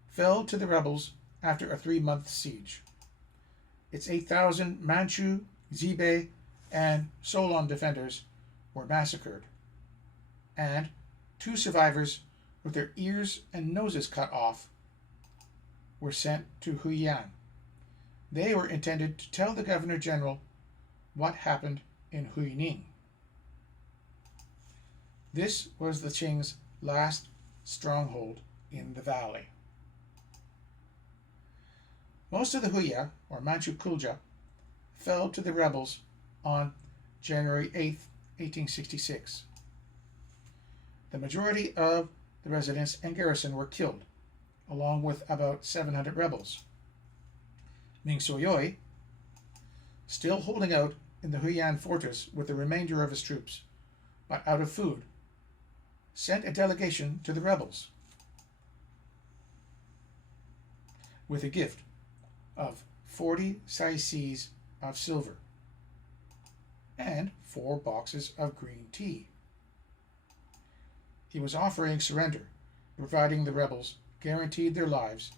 fell to the rebels after a 3-month siege. Its 8,000 Manchu, Zibei, and Solon defenders were massacred, and 2 survivors with their ears and noses cut off were sent to Huiyan. They were intended to tell the Governor General what happened in Huining. This was the Qing's last stronghold in the valley. Most of the Huya, or Manchu Kulja, fell to the rebels on January 8, 1866. The majority of the residents and garrison were killed, along with about 700 rebels. Ming Soyoi, still holding out in the Huiyan fortress with the remainder of his troops, but out of food, sent a delegation to the rebels with a gift of 40 saises of silver and 4 boxes of green tea. He was offering surrender, providing the rebels guaranteed their lives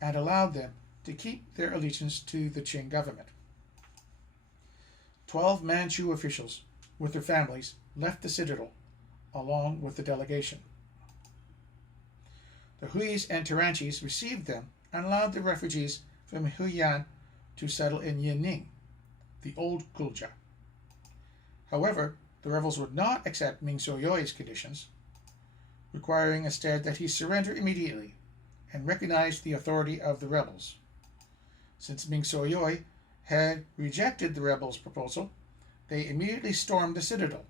and allowed them to keep their allegiance to the Qing government. 12 Manchu officials with their families left the citadel along with the delegation. The Huis and Taranchis received them and allowed the refugees from Huiyan to settle in Yining, the old Kulja. However, the rebels would not accept Ming Soyoi's conditions, requiring instead that he surrender immediately and recognize the authority of the rebels. Since Ming Soyoi had rejected the rebels' proposal, they immediately stormed the citadel.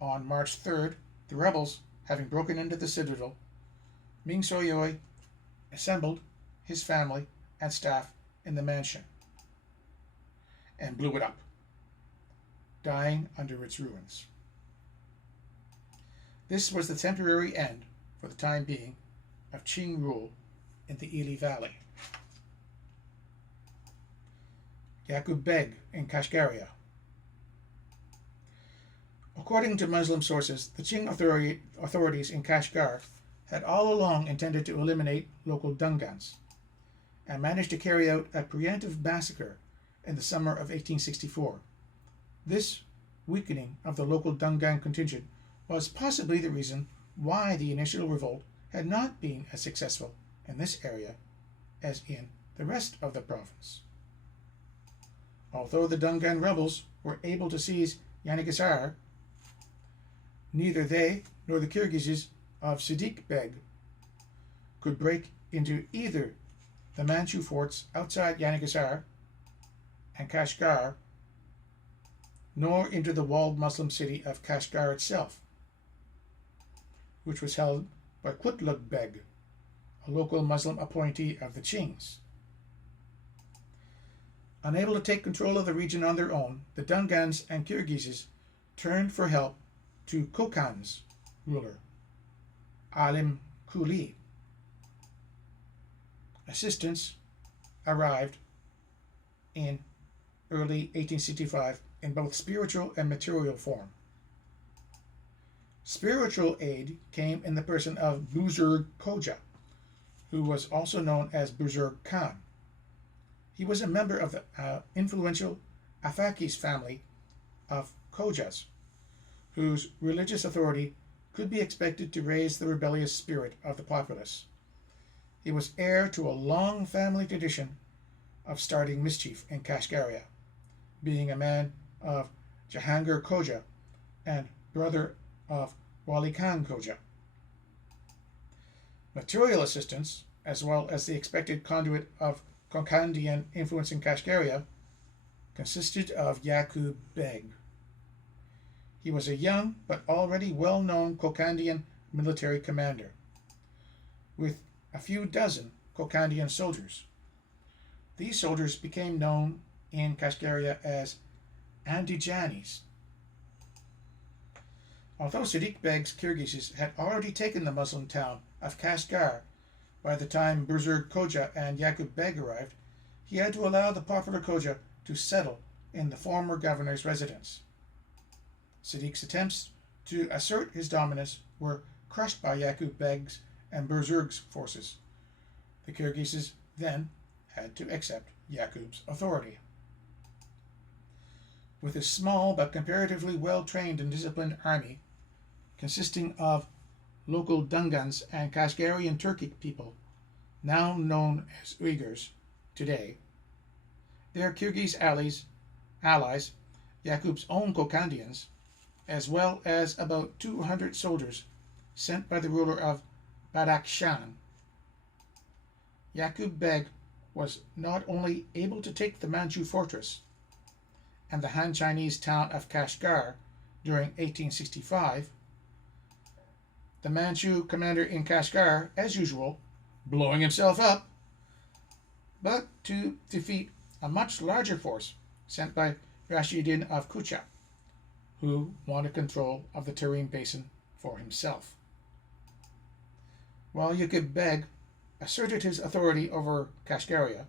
On March 3rd, the rebels, having broken into the citadel, Ming Soyoi assembled his family and staff in the mansion. and blew it up, dying under its ruins. This was the temporary end, for the time being, of Qing rule in the Ili Valley. Yaqub Beg in Kashgaria. According to Muslim sources, the Qing authorities in Kashgar had all along intended to eliminate local Dungans, and managed to carry out a preemptive massacre in the summer of 1864. This weakening of the local Dungan contingent was possibly the reason why the initial revolt had not been as successful in this area as in the rest of the province. Although the Dungan rebels were able to seize Yanagisar, neither they nor the Kyrgyzs of Siddiq Beg could break into either the Manchu forts outside Yanagisar and Kashgar, nor into the walled Muslim city of Kashgar itself, which was held by Kutlug Beg, a local Muslim appointee of the Qings. Unable to take control of the region on their own, the Dungans and Kyrgyzs turned for help to Kokkan's ruler, Alim Kuli. Assistance arrived in early 1865 in both spiritual and material form. Spiritual aid came in the person of Buzurg Khoja, who was also known as Buzurg Khan. He was a member of the influential Afakis family of Khojas, whose religious authority could be expected to raise the rebellious spirit of the populace. He was heir to a long family tradition of starting mischief in Kashgaria, being a man of Jahangir Khoja and brother of Wali Khan Khoja. Material assistance, as well as the expected conduit of Kokkandian influence in Kashgaria, consisted of Yaqub Beg. He was a young but already well-known Kokkandian military commander, with a few dozen Kokkandian soldiers. These soldiers became known in Kashgaria as Andijanis. Although Siddiq Beg's Kyrgyzs had already taken the Muslim town of Kashgar by the time Buzurg Khoja and Yaqub Beg arrived, he had to allow the popular Khoja to settle in the former governor's residence. Siddiq's attempts to assert his dominance were crushed by Yaqub Beg's and Buzurg's forces. The Kyrgyzs then had to accept Yaqub's authority. With a small but comparatively well-trained and disciplined army, consisting of local Dungans and Kashgarian Turkic people, now known as Uyghurs today, their Kyrgyz allies, Yaqub's own Kokkandians, as well as about 200 soldiers sent by the ruler of Badakhshan. Yaqub Beg was not only able to take the Manchu Fortress and the Han Chinese town of Kashgar during 1865, the Manchu commander in Kashgar, as usual, blowing himself up, but to defeat a much larger force sent by Rashidin of Kucha, who wanted control of the Tarim Basin for himself. While Yaqub Beg asserted his authority over Kashgaria,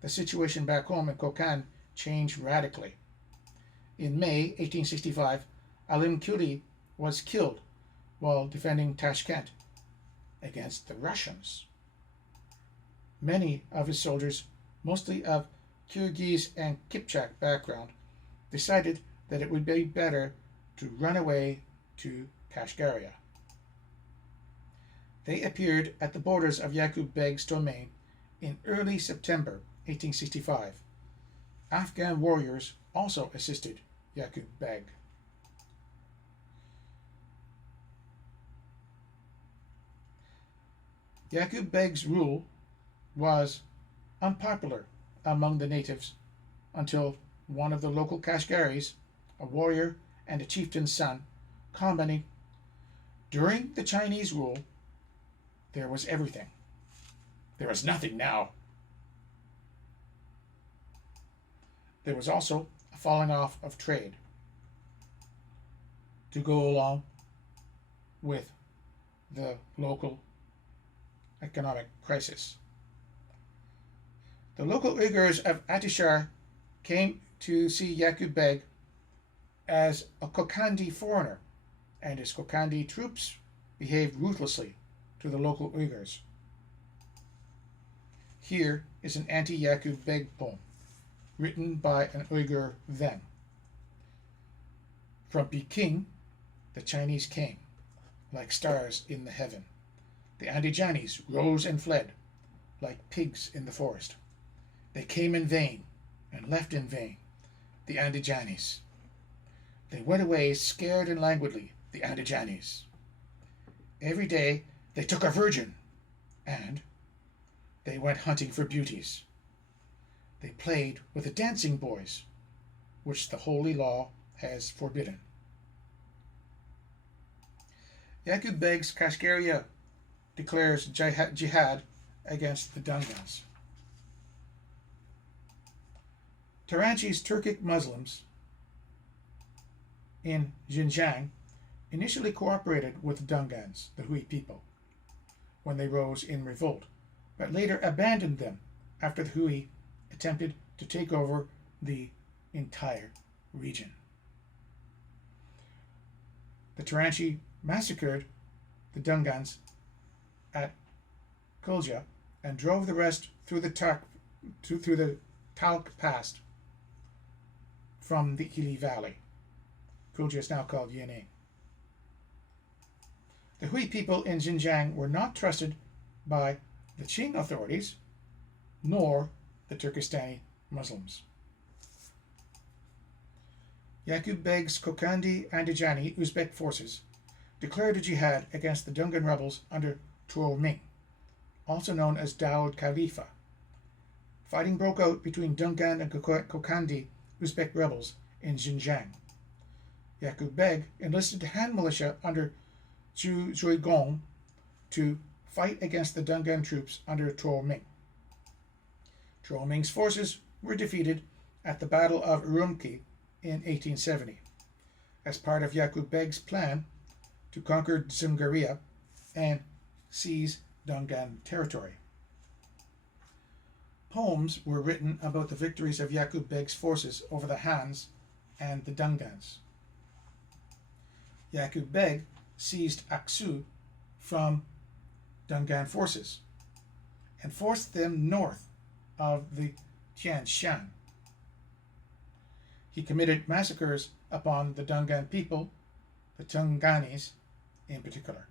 the situation back home in Kokkan changed radically. In May 1865, Alim Kuli was killed while defending Tashkent against the Russians. Many of his soldiers, mostly of Kyrgyz and Kipchak background, decided that it would be better to run away to Kashgaria. They appeared at the borders of Yaqub Beg's domain in early September 1865. Afghan warriors also assisted Yaqub Beg. Yaqub Beg's rule was unpopular among the natives until one of the local Kashgaris, a warrior and a chieftain's son, commenting, "During the Chinese rule, there was everything. There is nothing now." There was also a falling off of trade to go along with the local economic crisis. The local Uyghurs of Atishar came to see Yaqub Beg as a Kokkandi foreigner, and his Kokkandi troops behaved ruthlessly to the local Uyghurs. Here is an anti-Yaqub Beg poem written by an Uyghur then. From Peking, the Chinese came, like stars in the heaven. The Andijanis rose and fled, like pigs in the forest. They came in vain and left in vain, the Andijanis. They went away scared and languidly, the Andijanis. Every day they took a virgin, and they went hunting for beauties. They played with the dancing boys, which the holy law has forbidden. Yaqub Beg's Kashgaria declares jihad against the Dungans. Taranchi's Turkic Muslims in Xinjiang initially cooperated with the Dungans, the Hui people, when they rose in revolt, but later abandoned them after the Hui attempted to take over the entire region. The Taranchi massacred the Dungans at Kulja and drove the rest through the Talc Pass from the Ili Valley. Kulja is now called Yening. The Hui people in Xinjiang were not trusted by the Qing authorities nor the Turkestani Muslims. Yaqub Beg's Kokkandi Andijani Uzbek forces declared a jihad against the Dungan rebels under Urumqi, also known as Daud Khalifa. Fighting broke out between Dungan and Kokkandi Uzbek rebels in Xinjiang. Yaqub Beg enlisted hand militia under Zhu Zuigong to fight against the Dungan troops under Urumqi. Urumqi's forces were defeated at the Battle of Urumqi in 1870 as part of Yaqub Beg's plan to conquer Dzungaria and seize Dungan territory. Poems were written about the victories of Yaqub Beg's forces over the Hans and the Dungans. Yaqub Beg seized Aksu from Dungan forces and forced them north of the Tian Shan. He committed massacres upon the Dungan people, the Tunganis in particular.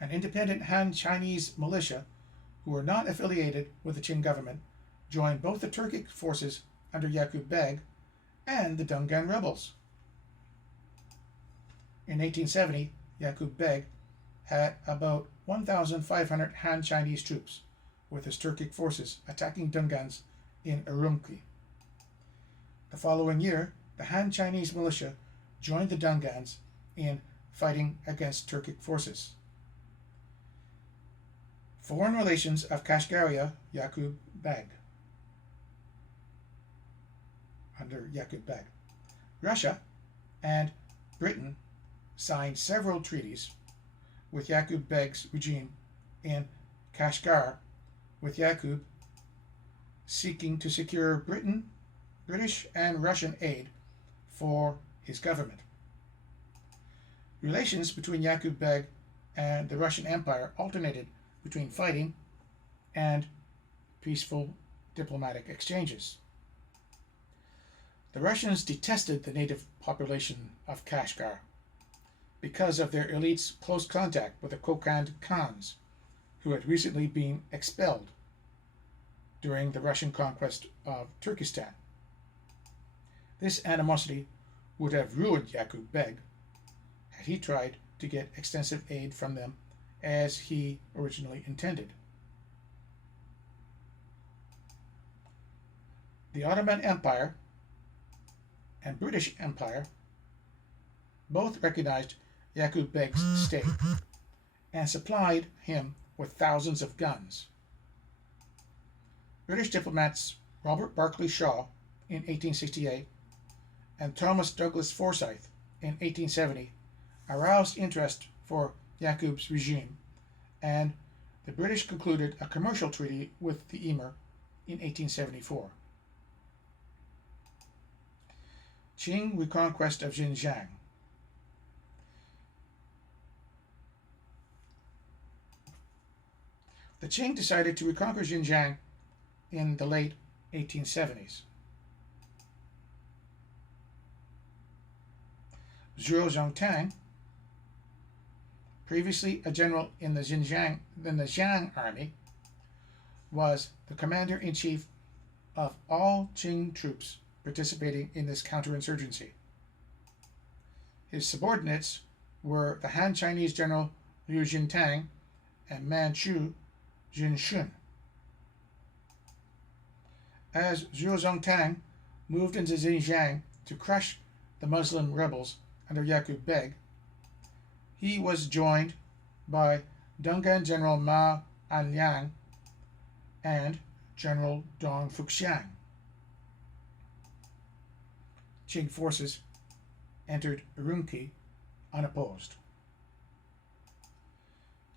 An independent Han Chinese militia who were not affiliated with the Qing government joined both the Turkic forces under Yaqub Beg and the Dungan rebels. In 1870, Yaqub Beg had about 1,500 Han Chinese troops with his Turkic forces attacking Dungans in Urumqi. The following year, the Han Chinese militia joined the Dungans in fighting against Turkic forces. Foreign relations of Kashgaria Yaqub Beg. Under Yaqub Beg, Russia and Britain signed several treaties with Yaqub Beg's regime in Kashgar, with Yaqub seeking to secure British and Russian aid for his government. Relations between Yaqub Beg and the Russian Empire alternated between fighting and peaceful diplomatic exchanges. The Russians detested the native population of Kashgar because of their elite's close contact with the Kokkan Khans, who had recently been expelled during the Russian conquest of Turkestan. This animosity would have ruined Yaqub Beg had he tried to get extensive aid from them as he originally intended. The Ottoman Empire and British Empire both recognized Yaqub Beg's state and supplied him with thousands of guns. British diplomats Robert Barclay Shaw in 1868 and Thomas Douglas Forsyth in 1870 aroused interest for Yaqub's regime, and the British concluded a commercial treaty with the Emir in 1874. Qing reconquest of Xinjiang. The Qing decided to reconquer Xinjiang in the late 1870s. Zhuo Zongtang, previously a general in the Jiang army, was the commander-in-chief of all Qing troops participating in this counterinsurgency. His subordinates were the Han Chinese general Liu Jintang and Manchu Jinshun. As Zhuo Zongtang moved into Xinjiang to crush the Muslim rebels under Yaqub Beg, he was joined by Dungan General Ma Anliang and General Dong Fuxiang. Qing forces entered Urumqi unopposed.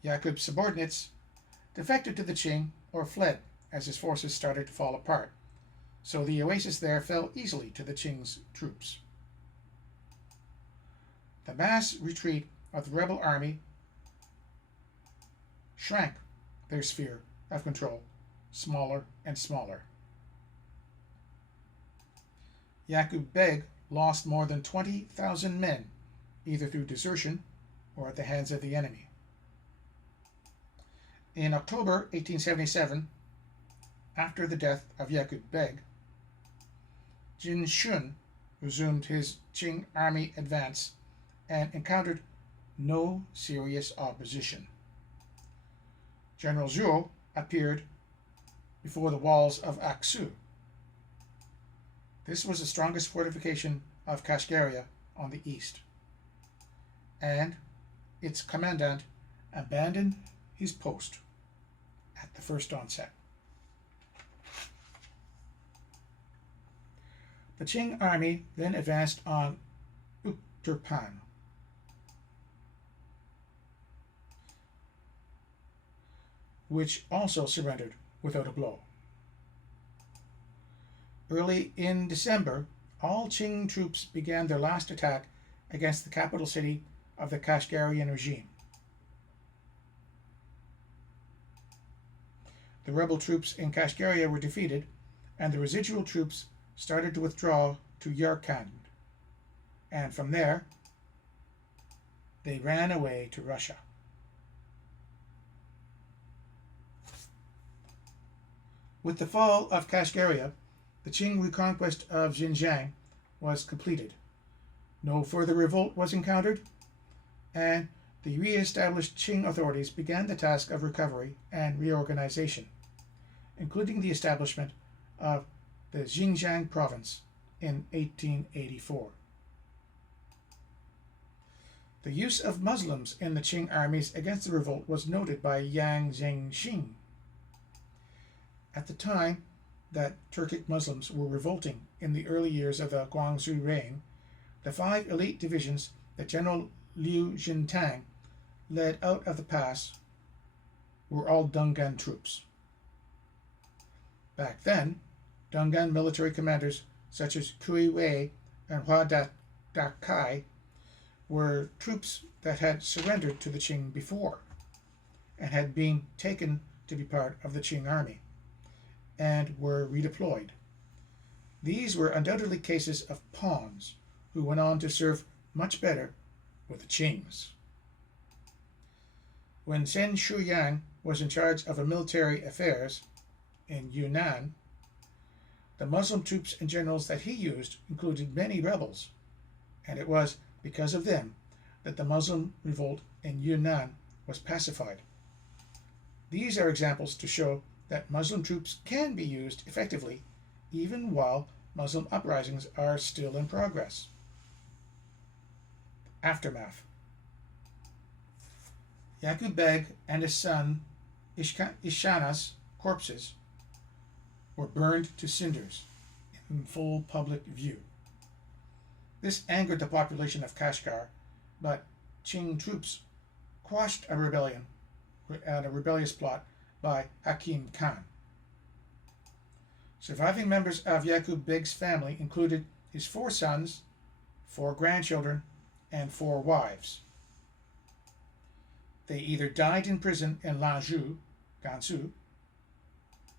Yaqub's subordinates defected to the Qing or fled as his forces started to fall apart, so the oasis there fell easily to the Qing's troops. The mass retreat of the rebel army shrank their sphere of control smaller and smaller. Yaqub Beg lost more than 20,000 men, either through desertion or at the hands of the enemy. In October 1877, after the death of Yaqub Beg, Jin Shun resumed his Qing army advance and encountered no serious opposition. General Zhuo appeared before the walls of Aksu. This was the strongest fortification of Kashgaria on the east, and its commandant abandoned his post at the first onset. The Qing army then advanced on Ukturpan. Which also surrendered without a blow. Early in December, all Qing troops began their last attack against the capital city of the Kashgarian regime. The rebel troops in Kashgaria were defeated, and the residual troops started to withdraw to Yarkand, and from there they ran away to Russia. With the fall of Kashgaria, the Qing reconquest of Xinjiang was completed. No further revolt was encountered, and the re-established Qing authorities began the task of recovery and reorganization, including the establishment of the Xinjiang province in 1884. The use of Muslims in the Qing armies against the revolt was noted by Yang Zhengxing. At the time that Turkic Muslims were revolting in the early years of the Guangxu reign, the 5 elite divisions that General Liu Jintang led out of the pass were all Dungan troops. Back then, Dungan military commanders such as Kui Wei and Hua Dakai were troops that had surrendered to the Qing before and had been taken to be part of the Qing army and were redeployed. These were undoubtedly cases of pawns who went on to serve much better with the Qings. When Sen Shuyang was in charge of military affairs in Yunnan, the Muslim troops and generals that he used included many rebels, and it was because of them that the Muslim revolt in Yunnan was pacified. These are examples to show that Muslim troops can be used effectively even while Muslim uprisings are still in progress. Aftermath. Yaqub Beg and his son Ishana's corpses were burned to cinders in full public view. This angered the population of Kashgar, but Qing troops quashed a rebellion and a rebellious plot by Hakim Khan. Surviving members of Yaqub Beg's family included his 4 sons, 4 grandchildren, and 4 wives. They either died in prison in Lanzhou, Gansu,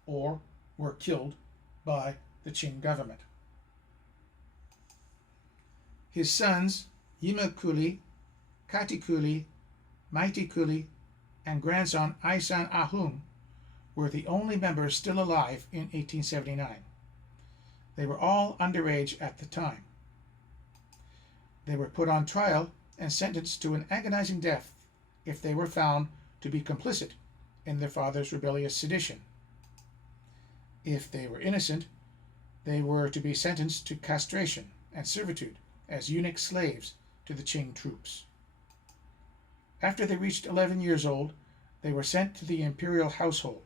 or were killed by the Qing government. His sons, Yima Kuli, Kati Kuli, Maiti Kuli, and grandson Aisan Ahung were the only members still alive in 1879. They were all underage at the time. They were put on trial and sentenced to an agonizing death if they were found to be complicit in their father's rebellious sedition. If they were innocent, they were to be sentenced to castration and servitude as eunuch slaves to the Qing troops. After they reached 11 years old, they were sent to the imperial household.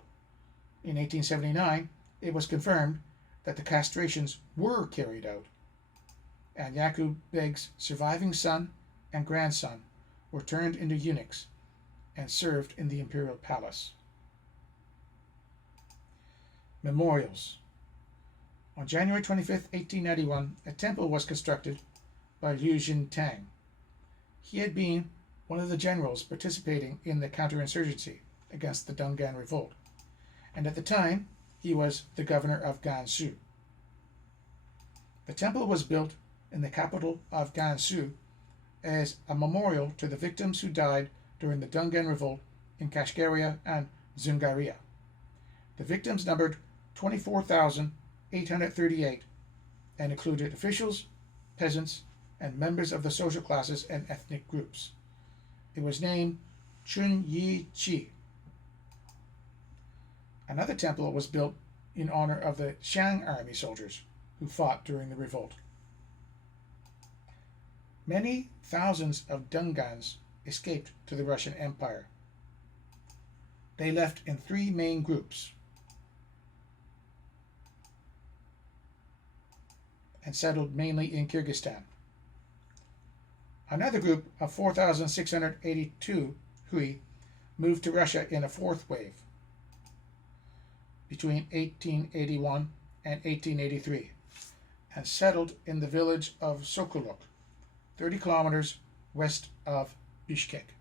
In 1879, it was confirmed that the castrations were carried out, and Yaqub Beg's surviving son and grandson were turned into eunuchs and served in the imperial palace. Memorials. On January 25, 1891, a temple was constructed by Liu Jintang. He had been one of the generals participating in the counterinsurgency against the Dungan Revolt, and at the time he was the governor of Gansu. The temple was built in the capital of Gansu as a memorial to the victims who died during the Dungan Revolt in Kashgaria and Dzungaria. The victims numbered 24,838 and included officials, peasants, and members of the social classes and ethnic groups. It was named Chun Yi Chi. Another temple was built in honor of the Xiang army soldiers who fought during the revolt. Many thousands of Dungans escaped to the Russian Empire. They left in 3 main groups and settled mainly in Kyrgyzstan. Another group of 4,682 Hui moved to Russia in a 4th wave between 1881 and 1883 and settled in the village of Sokolok, 30 kilometers west of Bishkek.